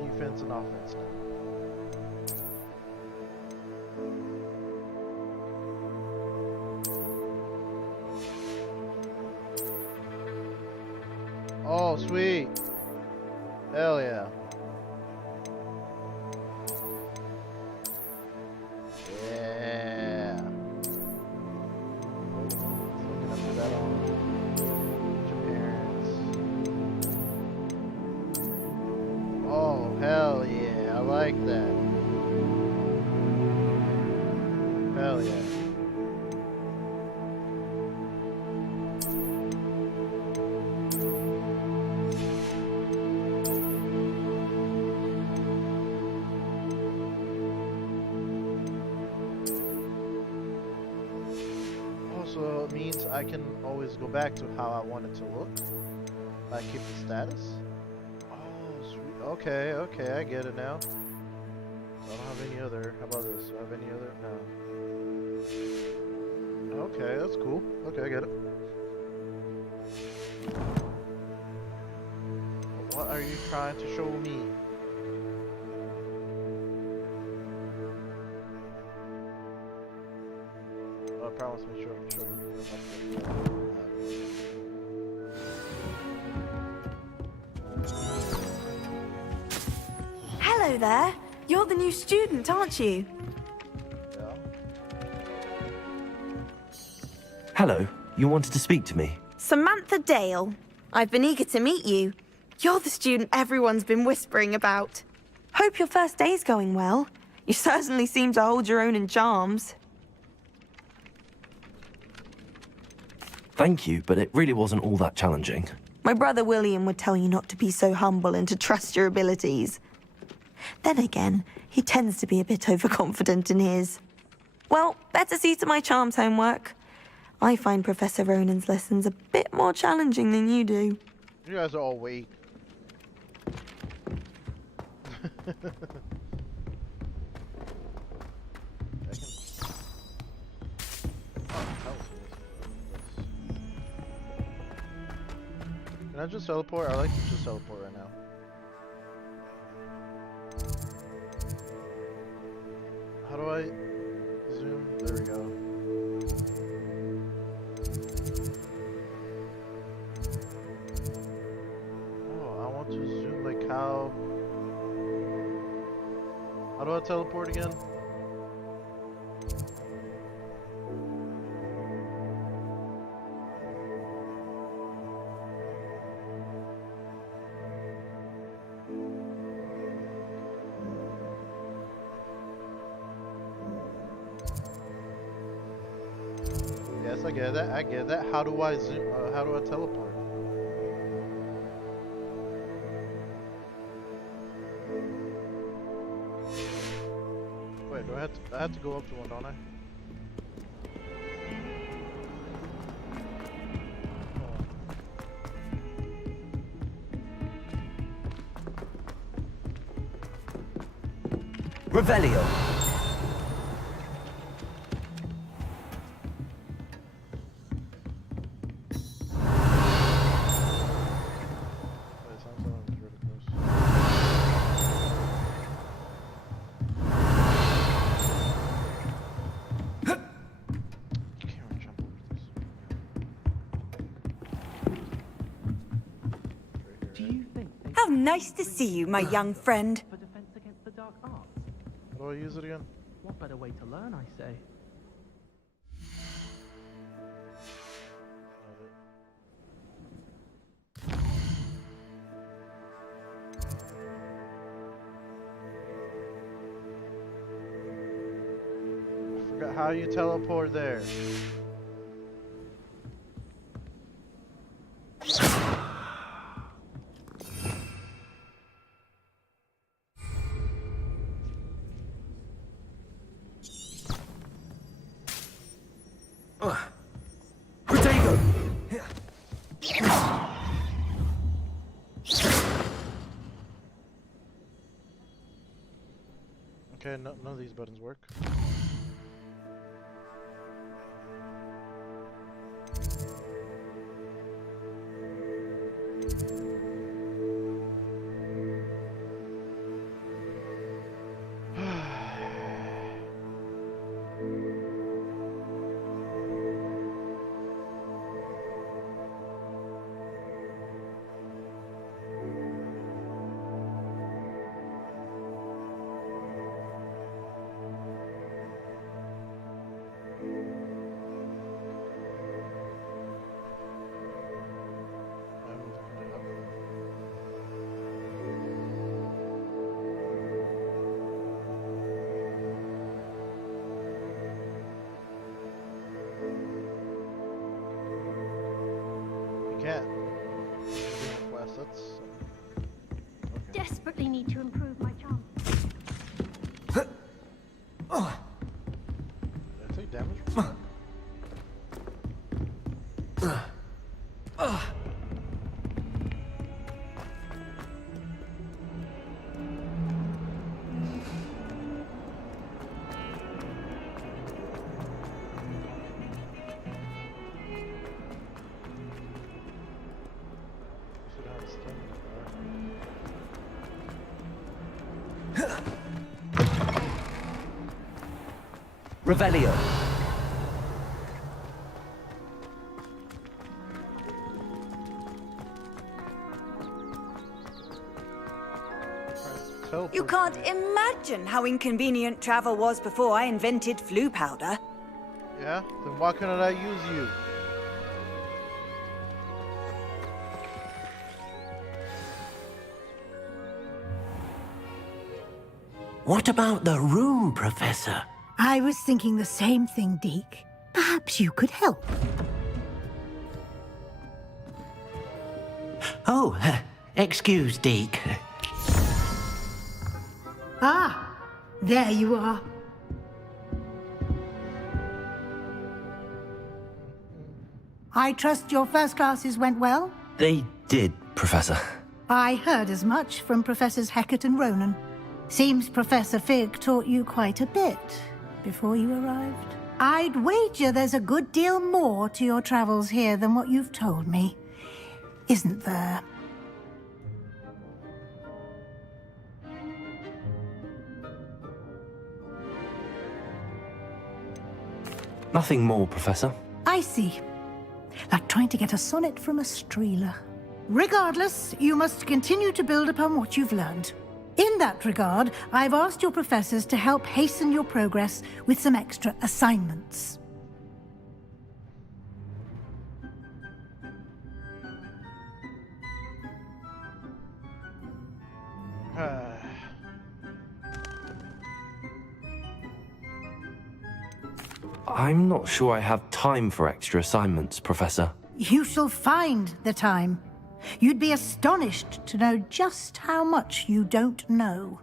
Defense and offense now. Oh, sweet. Hell yeah. Yeah. Looking up to that on your parents. Oh, hell yeah. I like that. Hell yeah. Also, it means I can always go back to how I want it to look. I keep the status. Oh, sweet. Okay, okay, I get it now. I don't have any other. How about this? Do I have any other? No. Okay, that's cool. Okay, I get it. What are you trying to show me? Oh, I promise me, show Hello there. You're the new student, aren't you? Hello, you wanted to speak to me? Samantha Dale. I've been eager to meet you. You're the student everyone's been whispering about. Hope your first day's going well. You certainly seem to hold your own in charms. Thank you, but it really wasn't all that challenging. My brother William would tell you not to be so humble and to trust your abilities. Then again, he tends to be a bit overconfident in his. Well, better see to my charms homework. I find Professor Ronan's lessons a bit more challenging than you do. You guys are all weak. Can I just teleport? I like to just teleport right now. How do I zoom? There we go. Oh, I want to zoom like how... How do I teleport again? Yes, I get that. I get that. How do I zoom? How do I teleport? Wait, do I have to go up to one, don't I? Revelio. How nice to see you, my young friend. For defense against the dark arts. How do I use it again? What better way to learn, I say? I forgot how you teleport there. Okay, none of these buttons work. Can't. Request. That's Desperately need to improve my charm. Did I take damage from Revelio. You can't imagine how inconvenient travel was before I invented flu powder. Yeah? Then why couldn't I use you? What about the room, Professor? I was thinking the same thing, Deke. Perhaps you could help. Oh, excuse, Deke. Ah, there you are. I trust your first classes went well? They did, Professor. I heard as much from Professors Hecat and Ronan. Seems Professor Fig taught you quite a bit before you arrived. I'd wager there's a good deal more to your travels here than what you've told me. Isn't there? Nothing more, Professor. I see. Like trying to get a sonnet from a streeler. Regardless, you must continue to build upon what you've learned. In that regard, I've asked your professors to help hasten your progress with some extra assignments. I'm not sure I have time for extra assignments, Professor. You shall find the time. You'd be astonished to know just how much you don't know.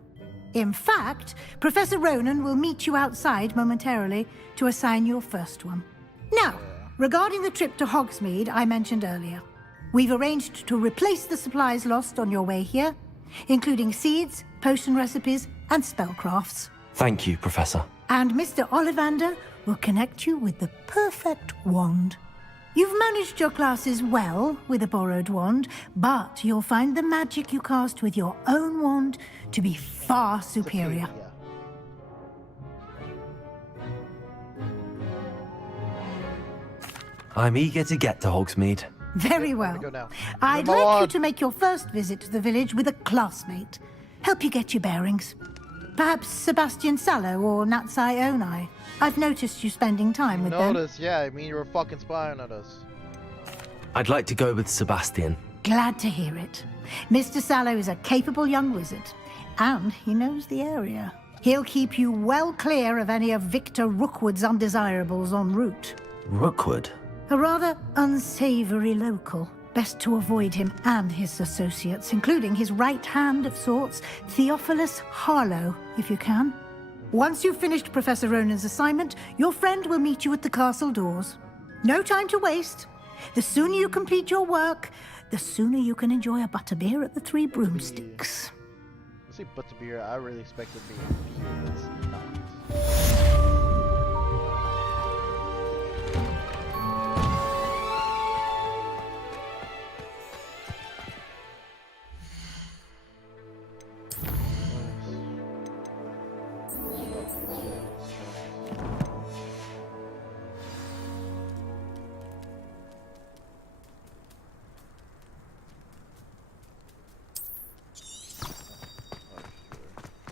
In fact, Professor Ronan will meet you outside momentarily to assign your first one. Now, regarding the trip to Hogsmeade I mentioned earlier, we've arranged to replace the supplies lost on your way here, including seeds, potion recipes, and spellcrafts. Thank you, Professor. And Mr. Ollivander will connect you with the perfect wand. You've managed your classes well with a borrowed wand, but you'll find the magic you cast with your own wand to be far superior. I'm eager to get to Hogsmeade. Very well. I'd like you to make your first visit to the village with a classmate. Help you get your bearings. Perhaps Sebastian Sallow or Natsai Onai. I've noticed you spending time with them. Yeah, I mean you were fucking spying on us. I'd like to go with Sebastian. Glad to hear it. Mr. Sallow is a capable young wizard, and he knows the area. He'll keep you well clear of any of Victor Rookwood's undesirables en route. Rookwood? A rather unsavory local. Best to avoid him and his associates, including his right hand of sorts, Theophilus Harlow, if you can. Once you've finished Professor Ronan's assignment, your friend will meet you at the castle doors. No time to waste. The sooner you complete your work, the sooner you can enjoy a butterbeer at the Three Broomsticks. I say butterbeer, I really expected to be beer. It's not.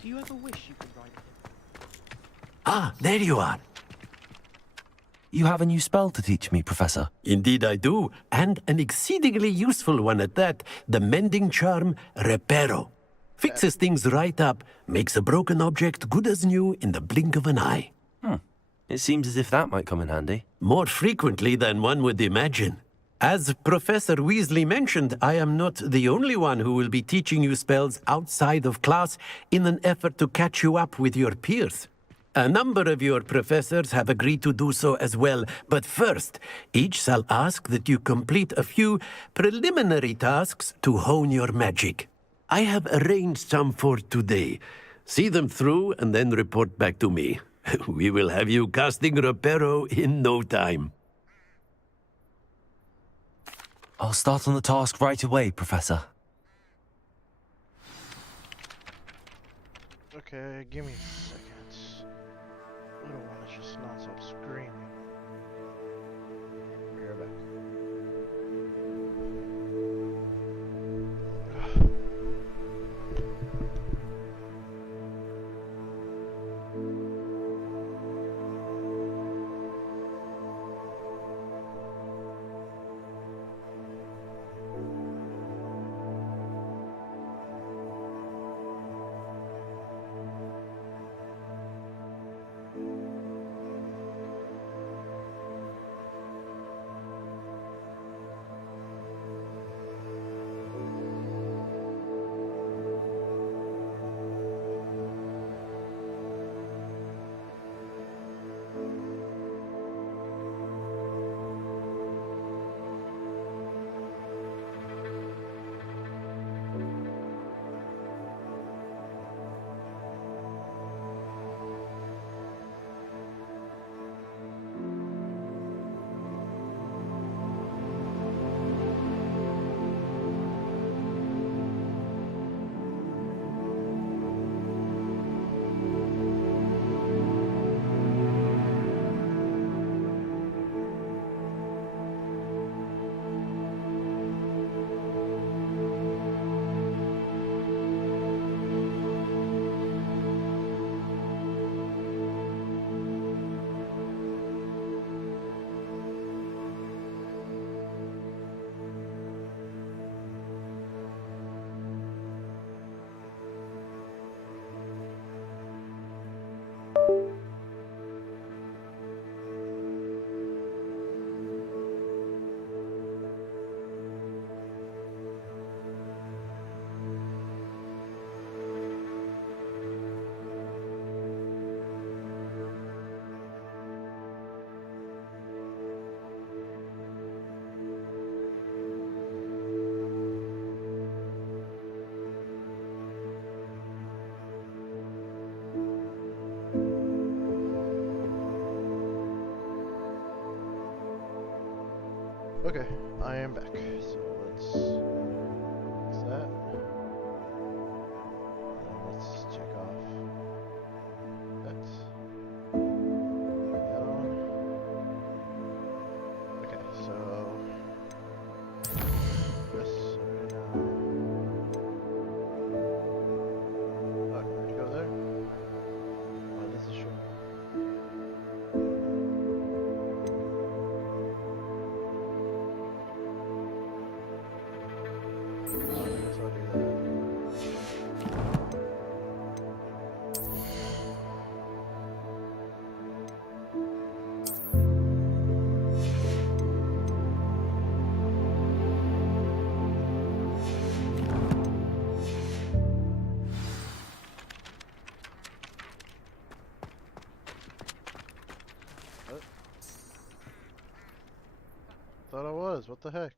Do you ever wish you could write him? Ah, there you are. You have a new spell to teach me, Professor. Indeed I do, and an exceedingly useful one at that, the mending charm Reparo. Fixes things right up, makes a broken object good as new in the blink of an eye. It seems as if that might come in handy. More frequently than one would imagine. As Professor Weasley mentioned, I am not the only one who will be teaching you spells outside of class in an effort to catch you up with your peers. A number of your professors have agreed to do so as well, but first, each shall ask that you complete a few preliminary tasks to hone your magic. I have arranged some for today. See them through and then report back to me. We will have you casting Reparo in no time. I'll start on the task right away, Professor. Okay, give me a second. I don't want to just not stop screaming. Be right back. Okay, I am back. So let's fix that. Let's check off that. Put that on. Okay, so yes, right now. Oh, where'd you go there? Oh, this is short. Thought I was. What the heck?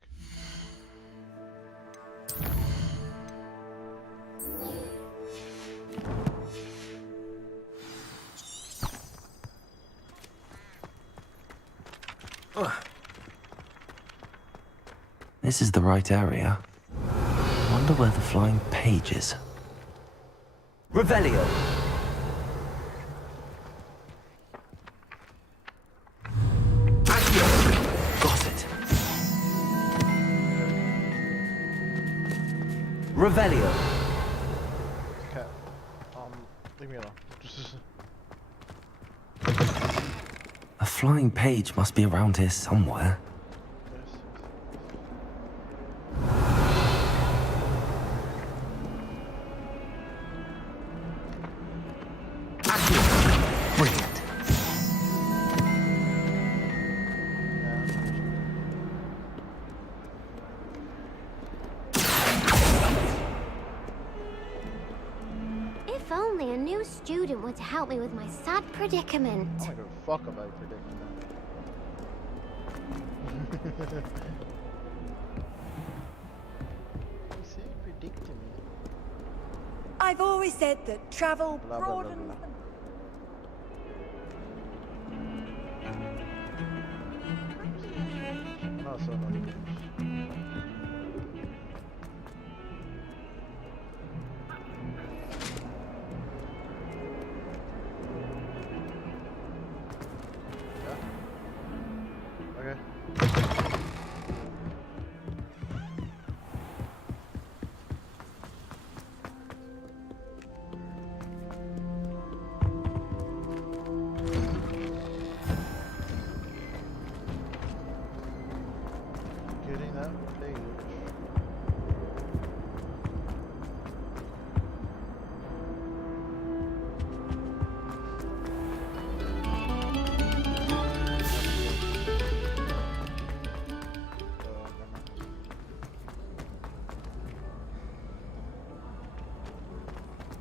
This is the right area. Wonder where the flying page is. Revelio! Got it. Revelio! Cat. Leave me alone. A flying page must be around here somewhere. Brilliant. If only a new student were to help me with my sad predicament. I don't give a fuck about predicting that. You say predicting it. I've always said that travel Blah, blah, blah, broadens blah. No, so no. Okay. Getting that page.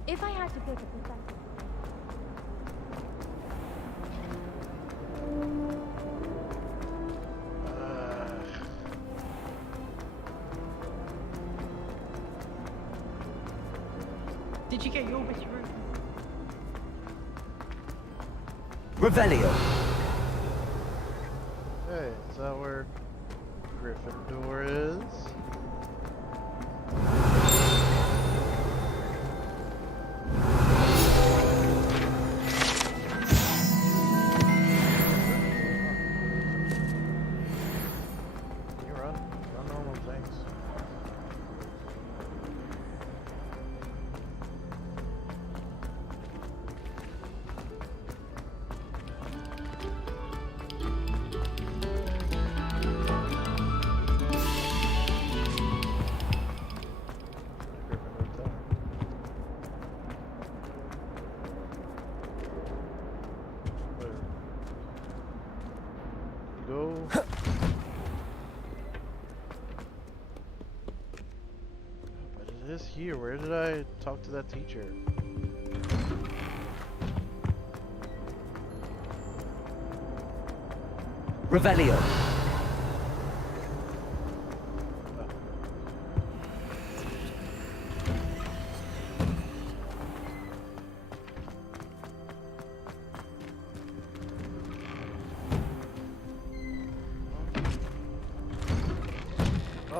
If I had to pick a professor. Did you get your wish room? Revelio! Hey, is that where Gryffindor is? You run normal things. Go. But it is here. Where did I talk to that teacher? Revelio!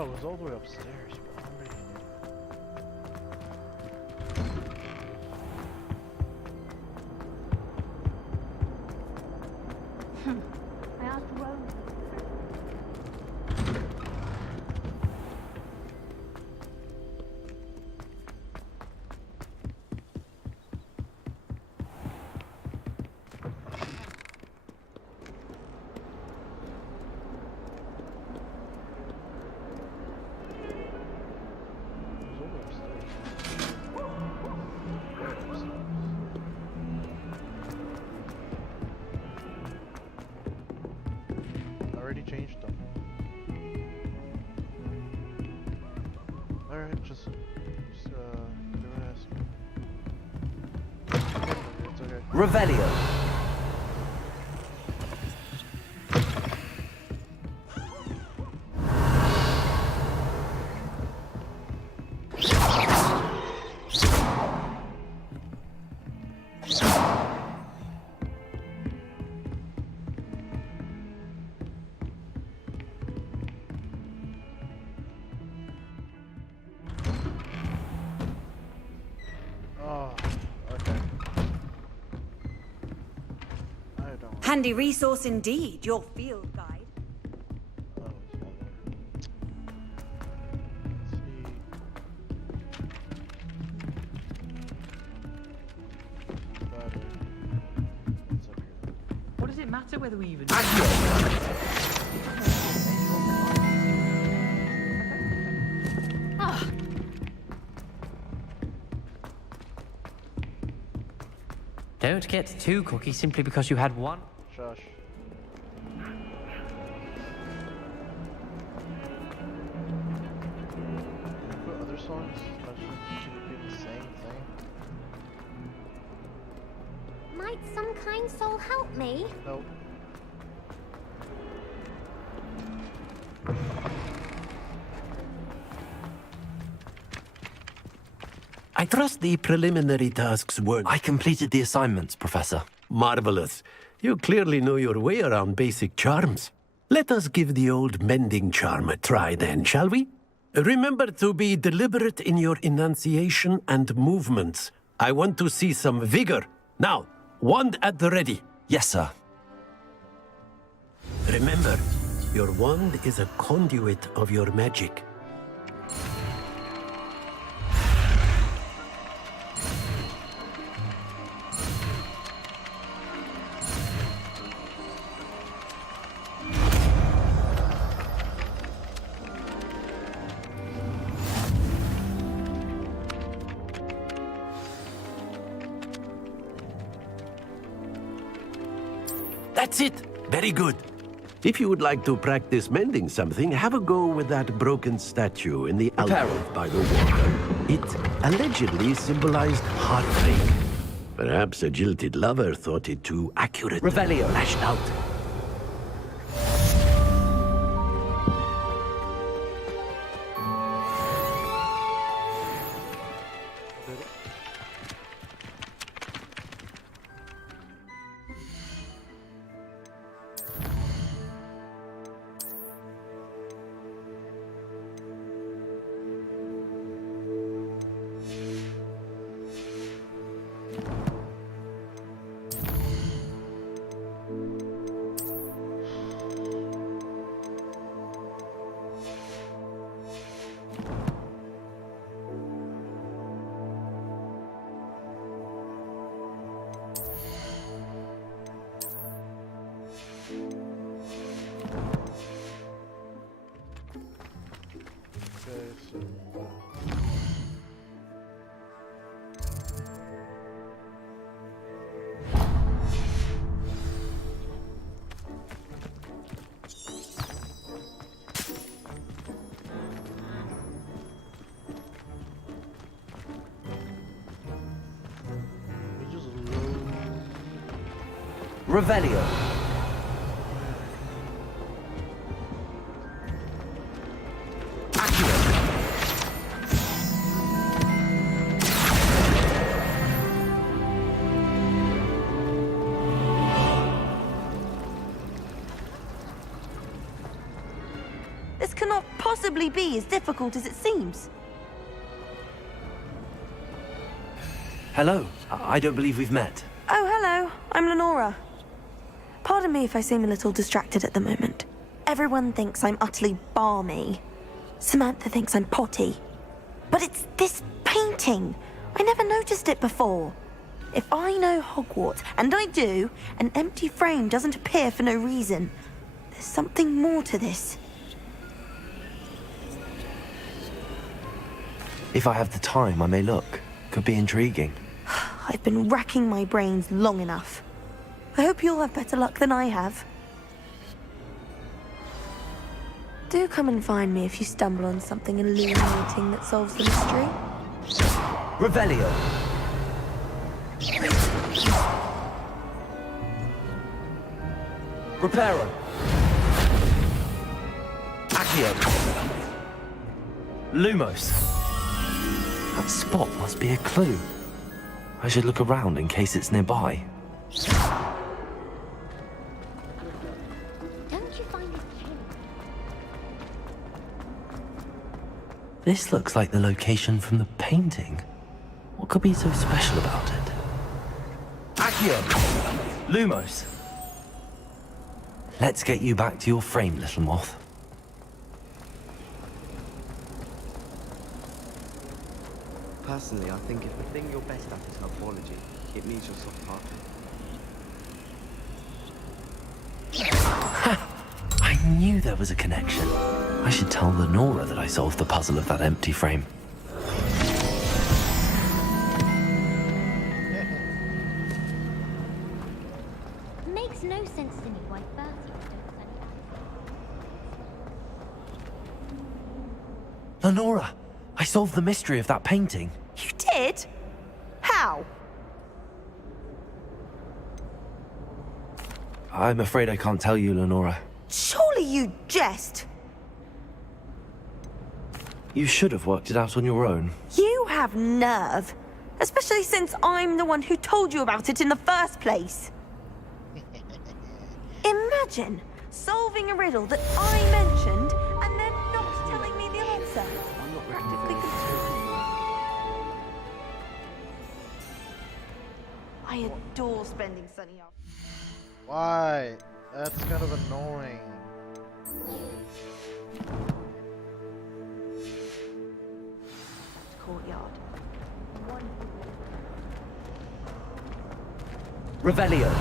Oh, it was all the way upstairs. But I already knew. I asked Rose. Already changed them. Alright, just do ask. It's okay. Revelio. Oh, okay. I don't. Handy resource indeed, your field guide. Oh, it's not there. Let's see. What's up here? What does it matter whether we even... Don't get too cocky simply because you had one. Shush. Can I put other songs? Should it be the same thing? Might some kind soul help me? Nope. I trust the preliminary tasks were... I completed the assignments, Professor. Marvelous. You clearly know your way around basic charms. Let us give the old mending charm a try then, shall we? Remember to be deliberate in your enunciation and movements. I want to see some vigor. Now, wand at the ready. Yes, sir. Remember, your wand is a conduit of your magic. That's it. Very good. If you would like to practice mending something, have a go with that broken statue in the alcove by the water. It allegedly symbolized heartbreak. Perhaps a jilted lover thought it too accurate. Revelio. Lashed out. Revelio. The This cannot possibly be as difficult as it seems. Hello. I don't believe we've met. Oh, hello. I'm Lenora. Pardon me if I seem a little distracted at the moment. Everyone thinks I'm utterly balmy. Samantha thinks I'm potty. But it's this painting. I never noticed it before. If I know Hogwarts, and I do, an empty frame doesn't appear for no reason. There's something more to this. If I have the time, I may look. Could be intriguing. I've been racking my brains long enough. I hope you'll have better luck than I have. Do come and find me if you stumble on something illuminating that solves the mystery. Revelio. Reparo. Accio. Lumos. That spot must be a clue. I should look around in case it's nearby. Don't you find it cute? This looks like the location from the painting. What could be so special about it? Accio! Lumos! Let's get you back to your frame, little moth. Personally, I think if the thing you're best at is herbology, it means you're soft hearted. I knew there was a connection. I should tell Lenora that I solved the puzzle of that empty frame. Makes no sense to me why Bertie don't study. Lenora! I solved the mystery of that painting. You did? How? I'm afraid I can't tell you, Lenora. Surely you jest. You should have worked it out on your own. You have nerve. Especially since I'm the one who told you about it in the first place. Imagine solving a riddle that I mentioned and then not telling me the answer. Practically I adore spending sunny afternoons. Why? That's kind of annoying. Courtyard. Revelio.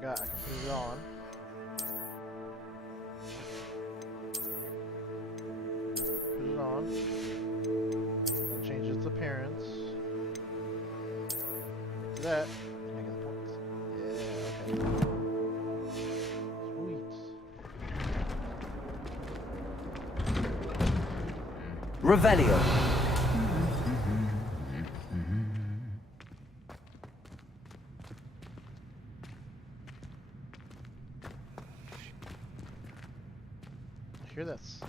I can put it on. Put it on. Then change its appearance. To that. And I get the points. Yeah, okay. Sweet. Revelio. I hear that slurge.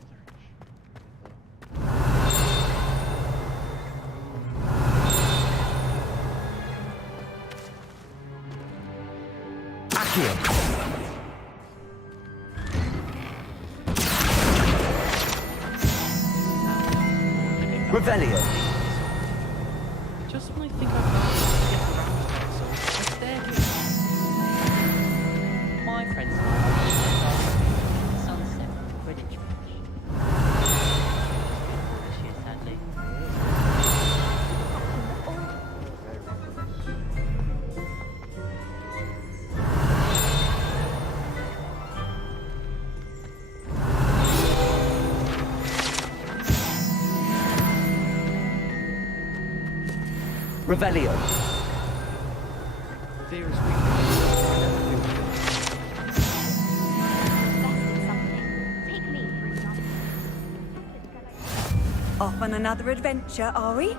Accio. Revelio. Just when I think I've managed to get around to that song, I staircase. My friends and I are sunset Greenwich Beach. This year, sadly. Revelio. Fear is weak. Take me, for example. Off on another adventure, are we?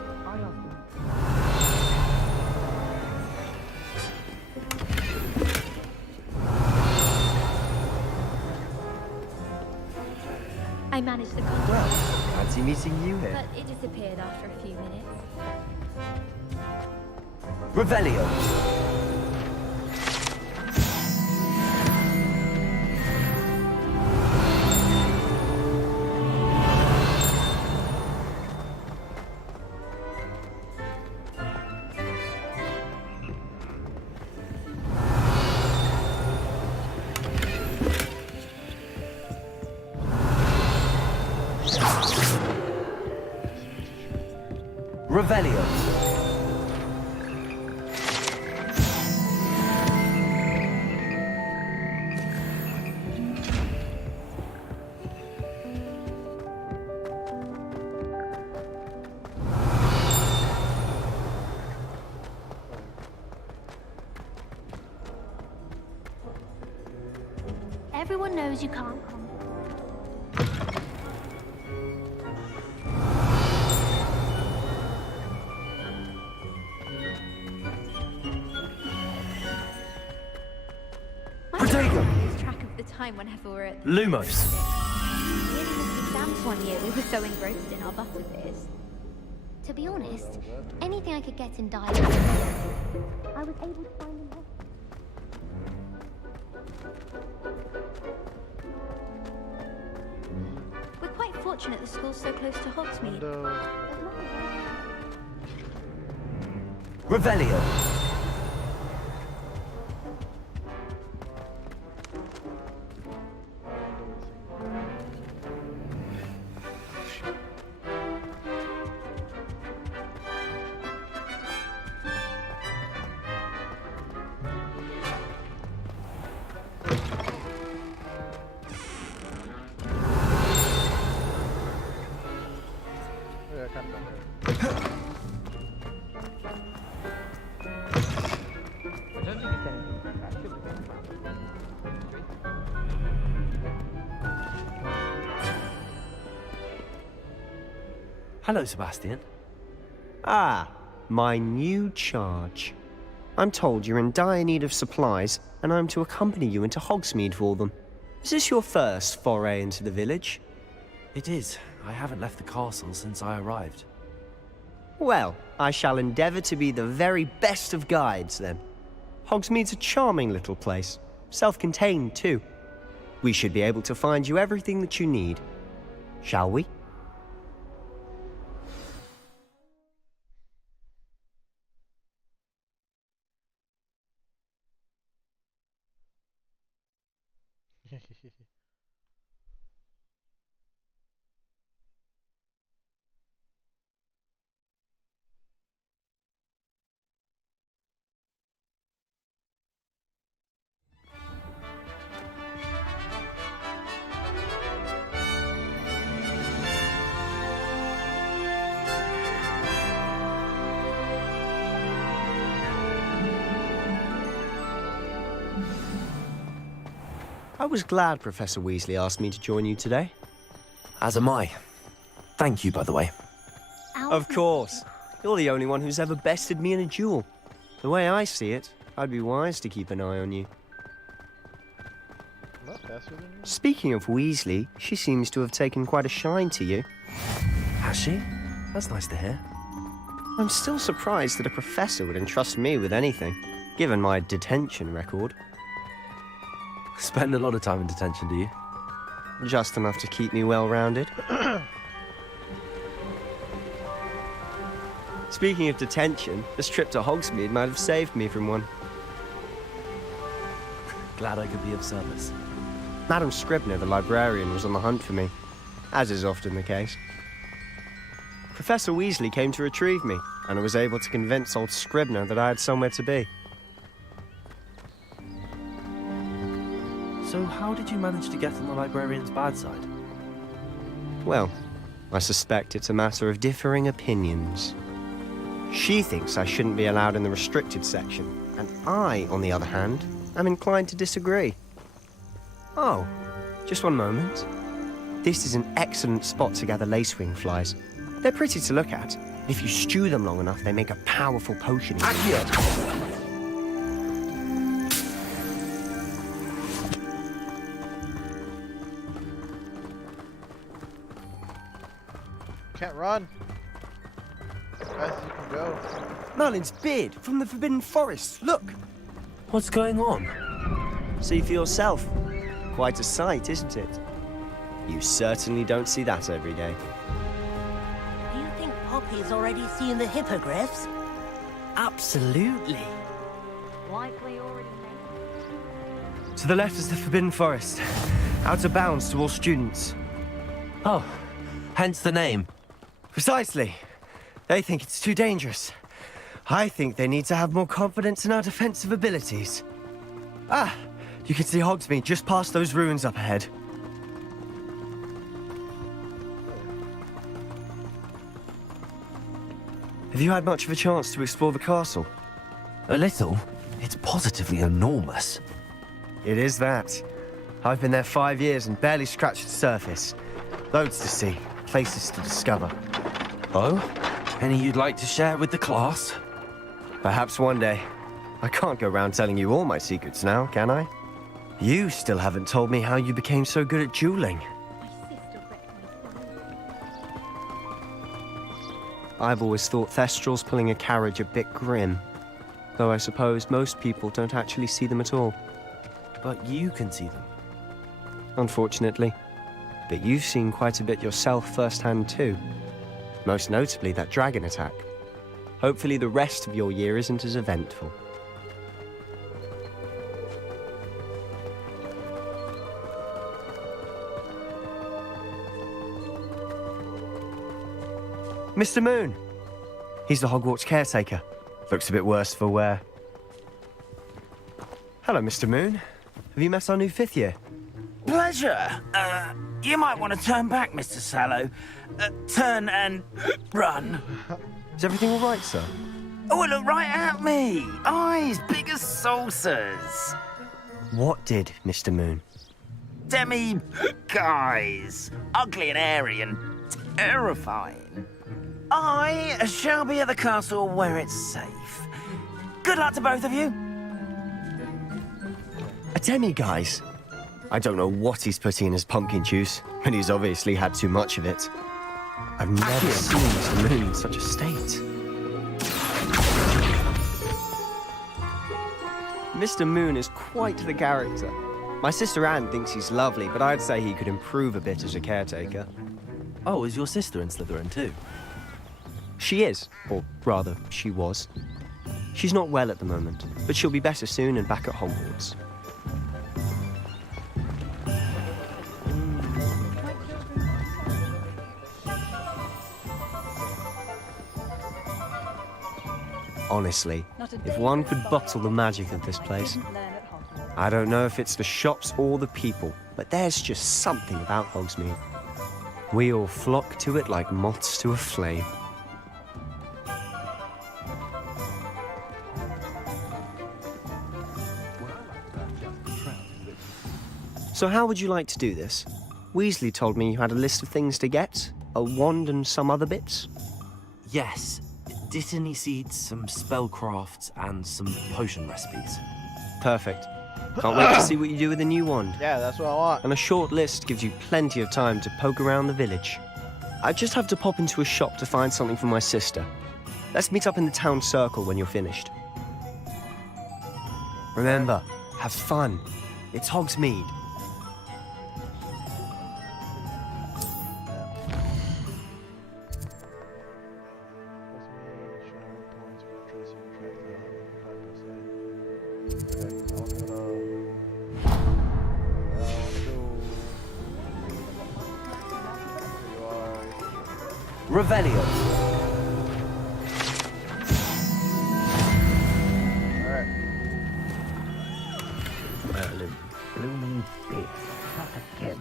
I managed the contract, Fancy meeting you here. but it disappeared after a few minutes. Revelio. Revelio. Everyone knows you can't come. Lose track of the time whenever we're at Lumos. nearly missed exams one year. We were so engrossed in our butterbeers. To be honest, anything I could get in dialogue, I was able to find them. We're quite fortunate the school's so close to Hogsmeade. Revelio. Hello, Sebastian. Ah, my new charge. I'm told you're in dire need of supplies, and I'm to accompany you into Hogsmeade for them. Is this your first foray into the village? It is. I haven't left the castle since I arrived. Well, I shall endeavour to be the very best of guides, then. Hogsmeade's a charming little place. Self-contained, too. We should be able to find you everything that you need. Shall we? I was glad Professor Weasley asked me to join you today. As am I. Thank you, by the way. Of course. You're the only one who's ever bested me in a duel. The way I see it, I'd be wise to keep an eye on you. Speaking of Weasley, she seems to have taken quite a shine to you. Has she? That's nice to hear. I'm still surprised that a professor would entrust me with anything, given my detention record. Spend a lot of time in detention, do you? Just enough to keep me well-rounded. Speaking of detention, this trip to Hogsmeade might have saved me from one. Glad I could be of service. Madam Scribner, the librarian, was on the hunt for me, as is often the case. Professor Weasley came to retrieve me, and I was able to convince old Scribner that I had somewhere to be. So how did you manage to get on the librarian's bad side? Well, I suspect it's a matter of differing opinions. She thinks I shouldn't be allowed in the restricted section, and I, on the other hand, am inclined to disagree. Oh, just one moment. This is an excellent spot to gather lacewing flies. They're pretty to look at. If you stew them long enough, they make a powerful potion. Can't run. As fast as you can go. Merlin's beard from the Forbidden Forest. Look. What's going on? See for yourself. Quite a sight, isn't it? You certainly don't see that every day. Do you think Poppy's already seen the hippogriffs? Absolutely. Likely already made. To the left is the Forbidden Forest. Out of bounds to all students. Oh, hence the name. Precisely. They think it's too dangerous. I think they need to have more confidence in our defensive abilities. Ah, you can see Hogsmeade just past those ruins up ahead. Have you had much of a chance to explore the castle? A little. It's positively enormous. It is that. I've been there 5 years and barely scratched the surface. Loads to see, places to discover. Oh? Any you'd like to share with the class? Perhaps one day. I can't go around telling you all my secrets now, can I? You still haven't told me how you became so good at dueling. I've always thought Thestrals pulling a carriage a bit grim. Though I suppose most people don't actually see them at all. But you can see them. Unfortunately. But you've seen quite a bit yourself firsthand too. Most notably that dragon attack. Hopefully the rest of your year isn't as eventful. Mr. Moon! He's the Hogwarts caretaker. Looks a bit worse for wear. Hello, Mr. Moon. Have you met our new 5th year? Pleasure. You might want to turn back, Mr. Sallow. Turn and run. Is everything all right, sir? Oh, look right at me. Eyes big as saucers. What did, Mr. Moon? Demi-guys. Ugly and airy and terrifying. I shall be at the castle where it's safe. Good luck to both of you. A demi-guise? I don't know what he's putting in his pumpkin juice, but he's obviously had too much of it. I've never seen Mr. Moon in such a state. Mr. Moon is quite the character. My sister Anne thinks he's lovely, but I'd say he could improve a bit as a caretaker. Oh, is your sister in Slytherin too? She is, or rather, she was. She's not well at the moment, but she'll be better soon and back at Hogwarts. Honestly, if one could bottle the magic of this place. I don't know if it's the shops or the people, but there's just something about Hogsmeade. We all flock to it like moths to a flame. So how would you like to do this? Weasley told me you had a list of things to get, a wand and some other bits. Yes. Dittany seeds, some spellcrafts, and some potion recipes. Perfect. Can't wait to see what you do with the new wand. Yeah, that's what I want. And a short list gives you plenty of time to poke around the village. I just have to pop into a shop to find something for my sister. Let's meet up in the town circle when you're finished. Remember, have fun. It's Hogsmeade. Revelio. Alright. Merlin, blooming big. Not again.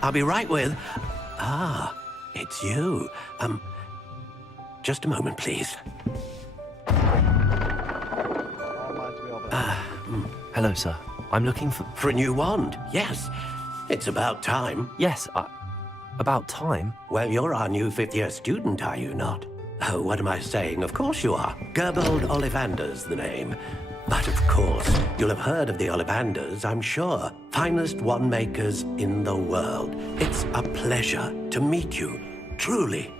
I'll be right with... Ah, it's you. Just a moment, please. Hello, sir. I'm looking for... For a new wand, yes. It's about time. Yes, about time. Well, you're our new fifth-year student, are you not? Oh, what am I saying? Of course you are. Gerbold Ollivander's the name. But of course, you'll have heard of the Ollivanders, I'm sure. Finest wand-makers in the world. It's a pleasure to meet you, truly.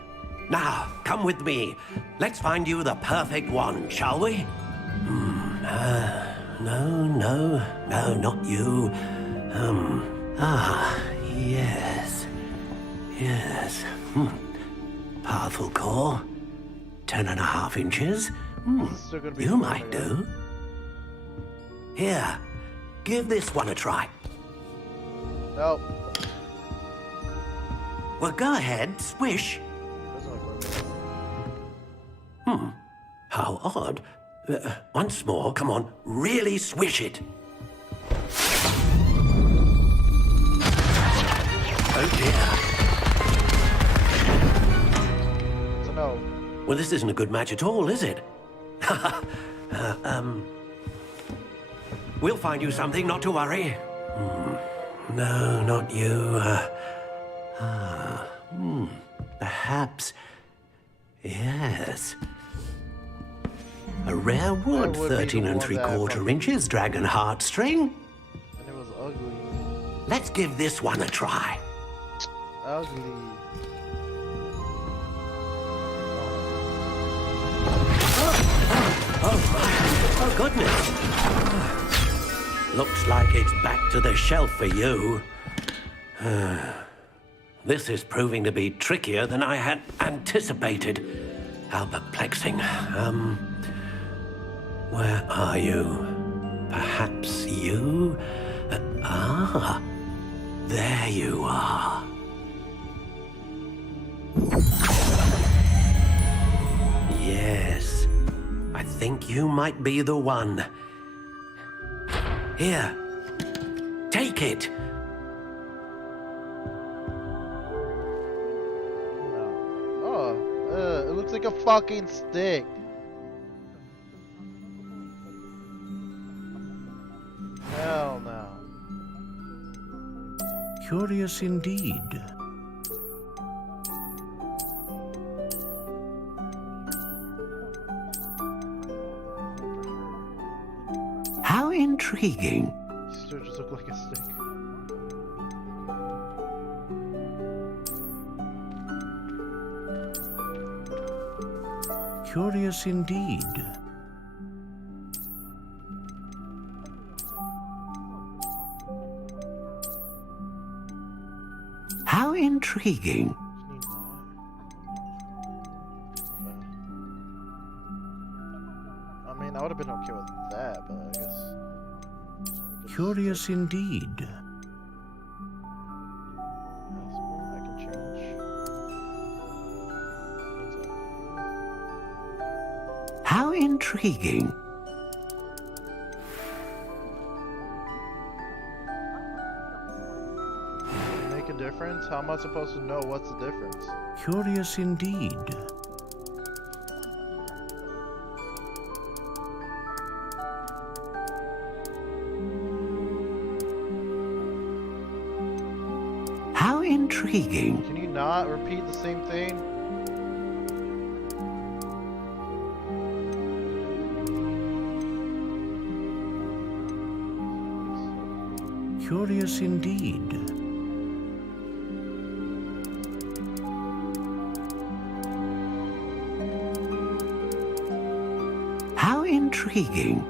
Now, come with me. Let's find you the perfect wand, shall we? No, not you. Yes. Powerful core. 10.5 inches. You might do. Here, give this one a try. Nope. Well, go ahead, swish. How odd. Once more, come on, really swish it. Oh dear. It's a no. Well, this isn't a good match at all, is it? We'll find you something, not to worry. No, not you. Perhaps. Yes. A rare wood, 13 3/4 inches, dragon heartstring. And it was ugly. Let's give this one a try. Ugly. Oh, goodness. Looks like it's back to the shelf for you. This is proving to be trickier than I had anticipated. How perplexing. Where are you? Perhaps you? There you are. Yes, I think you might be the one. Here, take it. It looks like a fucking stick. Hell no. Curious indeed. How intriguing. Still just look like a stick. Curious indeed. How intriguing. I mean, I would have been okay with that, but I guess. Curious indeed. I can change. How intriguing. Make a difference? How am I supposed to know what's the difference? Curious indeed. How intriguing. Can you not repeat the same thing? Curious indeed. How intriguing.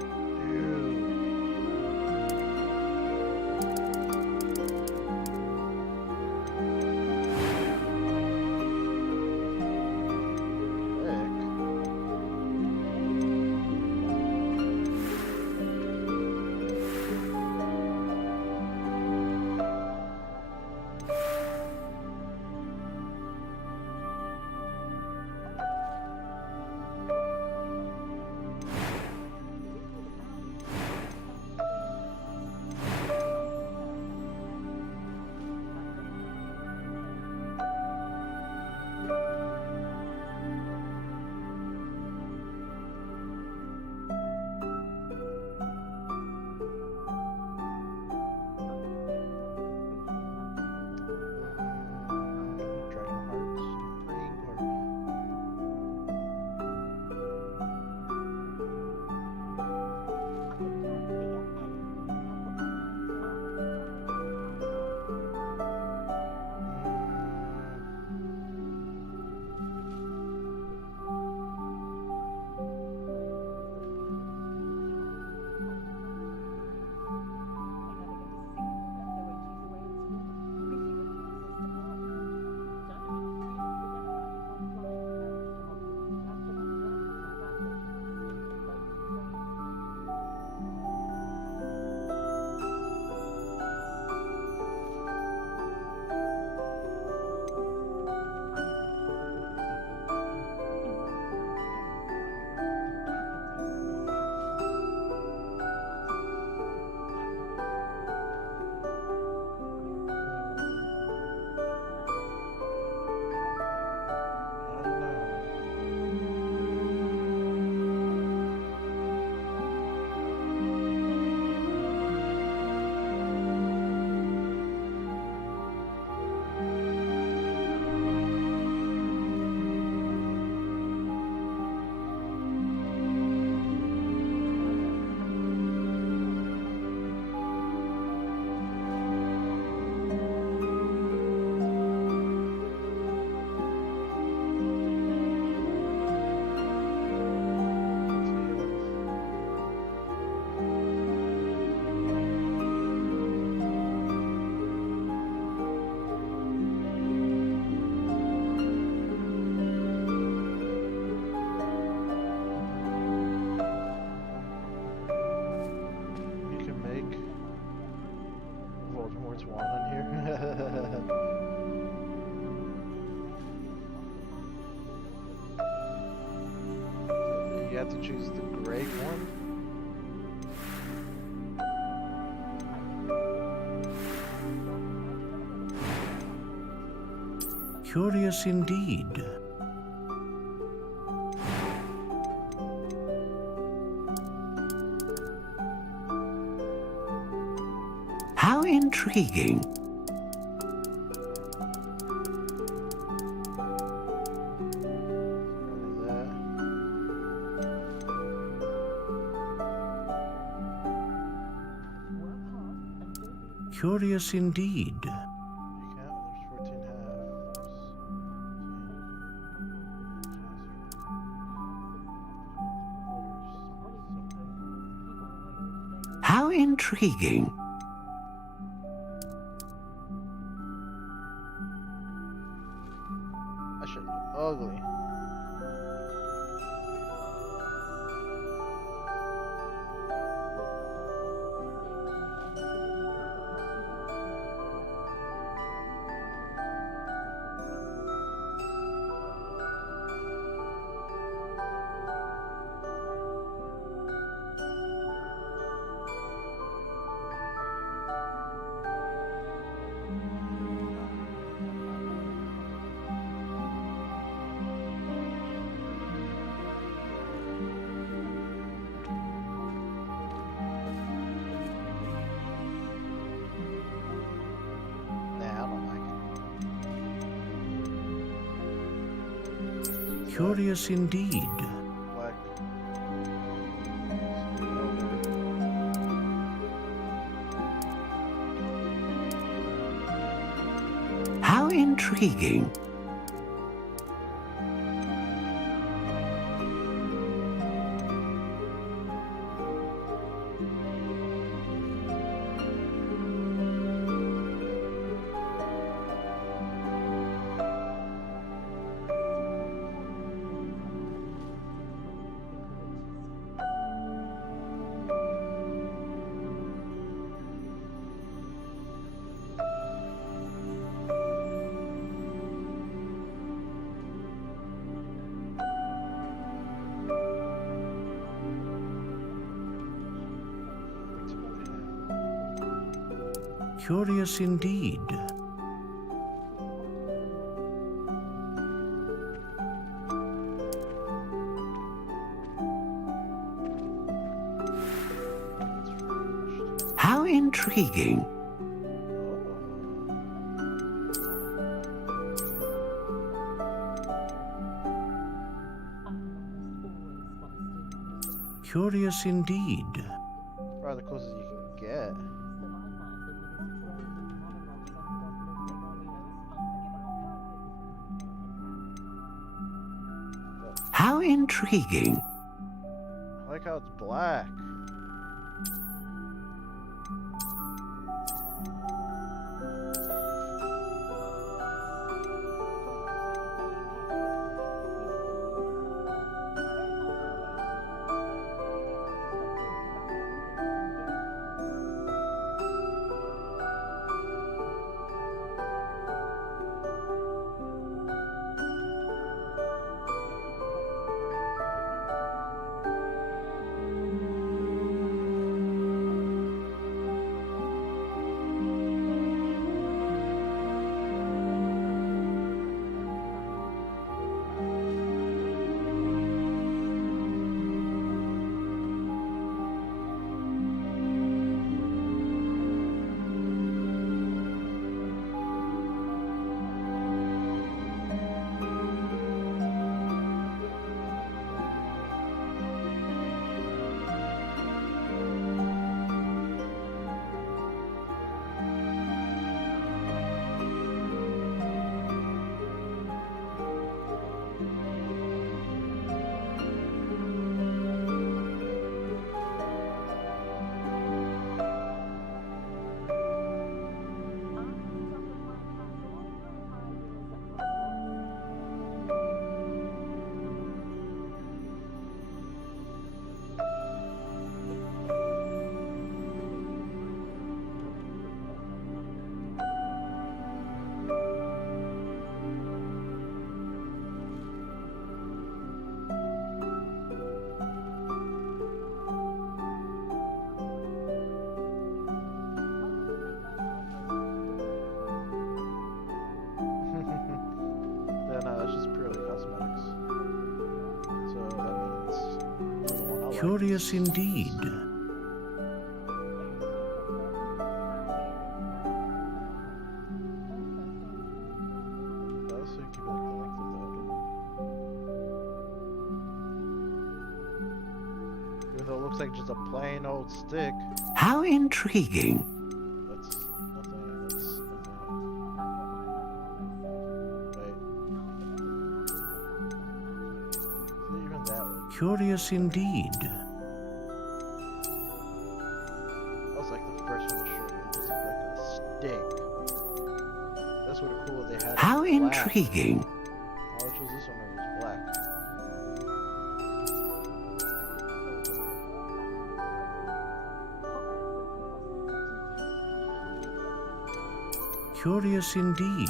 Swan in here. You have to choose the great one. Curious indeed. How intriguing. Curious indeed. You can't. There's 14 halves. How intriguing. That shit look ugly. Curious indeed. Black. How intriguing. Curious indeed. How intriguing. Curious indeed. Probably the closest you can get. How intriguing. I like how it's black. Curious indeed. Even though it looks like just a plain old stick. How intriguing. That's nothing. That's nothing. Wait. Is it even that one? Curious indeed. That was like the first one to show you. It just looked like a stick. That's what cool they had. How it black. intriguing. How much was this one? It was black. Curious indeed.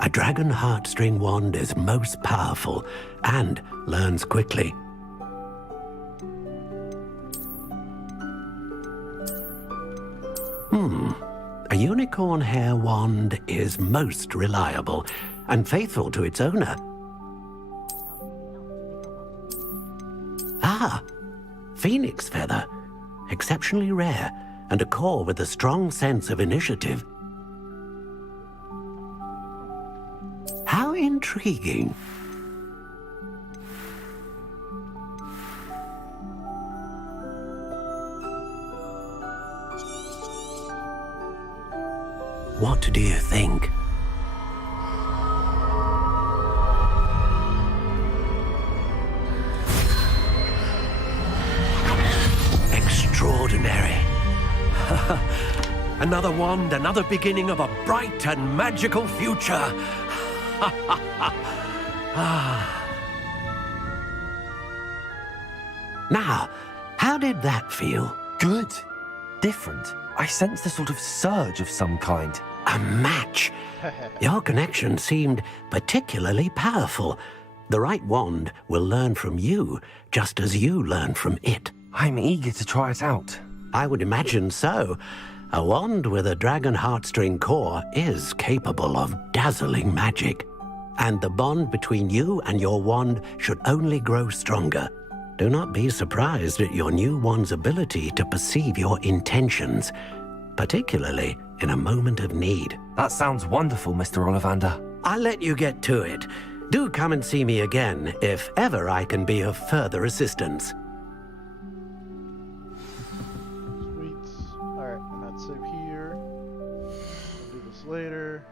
A dragon heartstring wand is most powerful and learns quickly. A unicorn hair wand is most reliable and faithful to its owner. Ah, phoenix feather. Exceptionally rare and a core with a strong sense of initiative. How intriguing. What do you think? Extraordinary. Another wand, another beginning of a bright and magical future. Now, how did that feel? Good. Different. I sensed a sort of surge of some kind. A match. Your connection seemed particularly powerful. The right wand will learn from you, just as you learn from it. I'm eager to try it out. I would imagine so. A wand with a dragon heartstring core is capable of dazzling magic. And the bond between you and your wand should only grow stronger. Do not be surprised at your new wand's ability to perceive your intentions, particularly in a moment of need. That sounds wonderful, Mr. Ollivander. I'll let you get to it. Do come and see me again if ever I can be of further assistance. Sweet. Alright, I'm at save here. I'll do this later.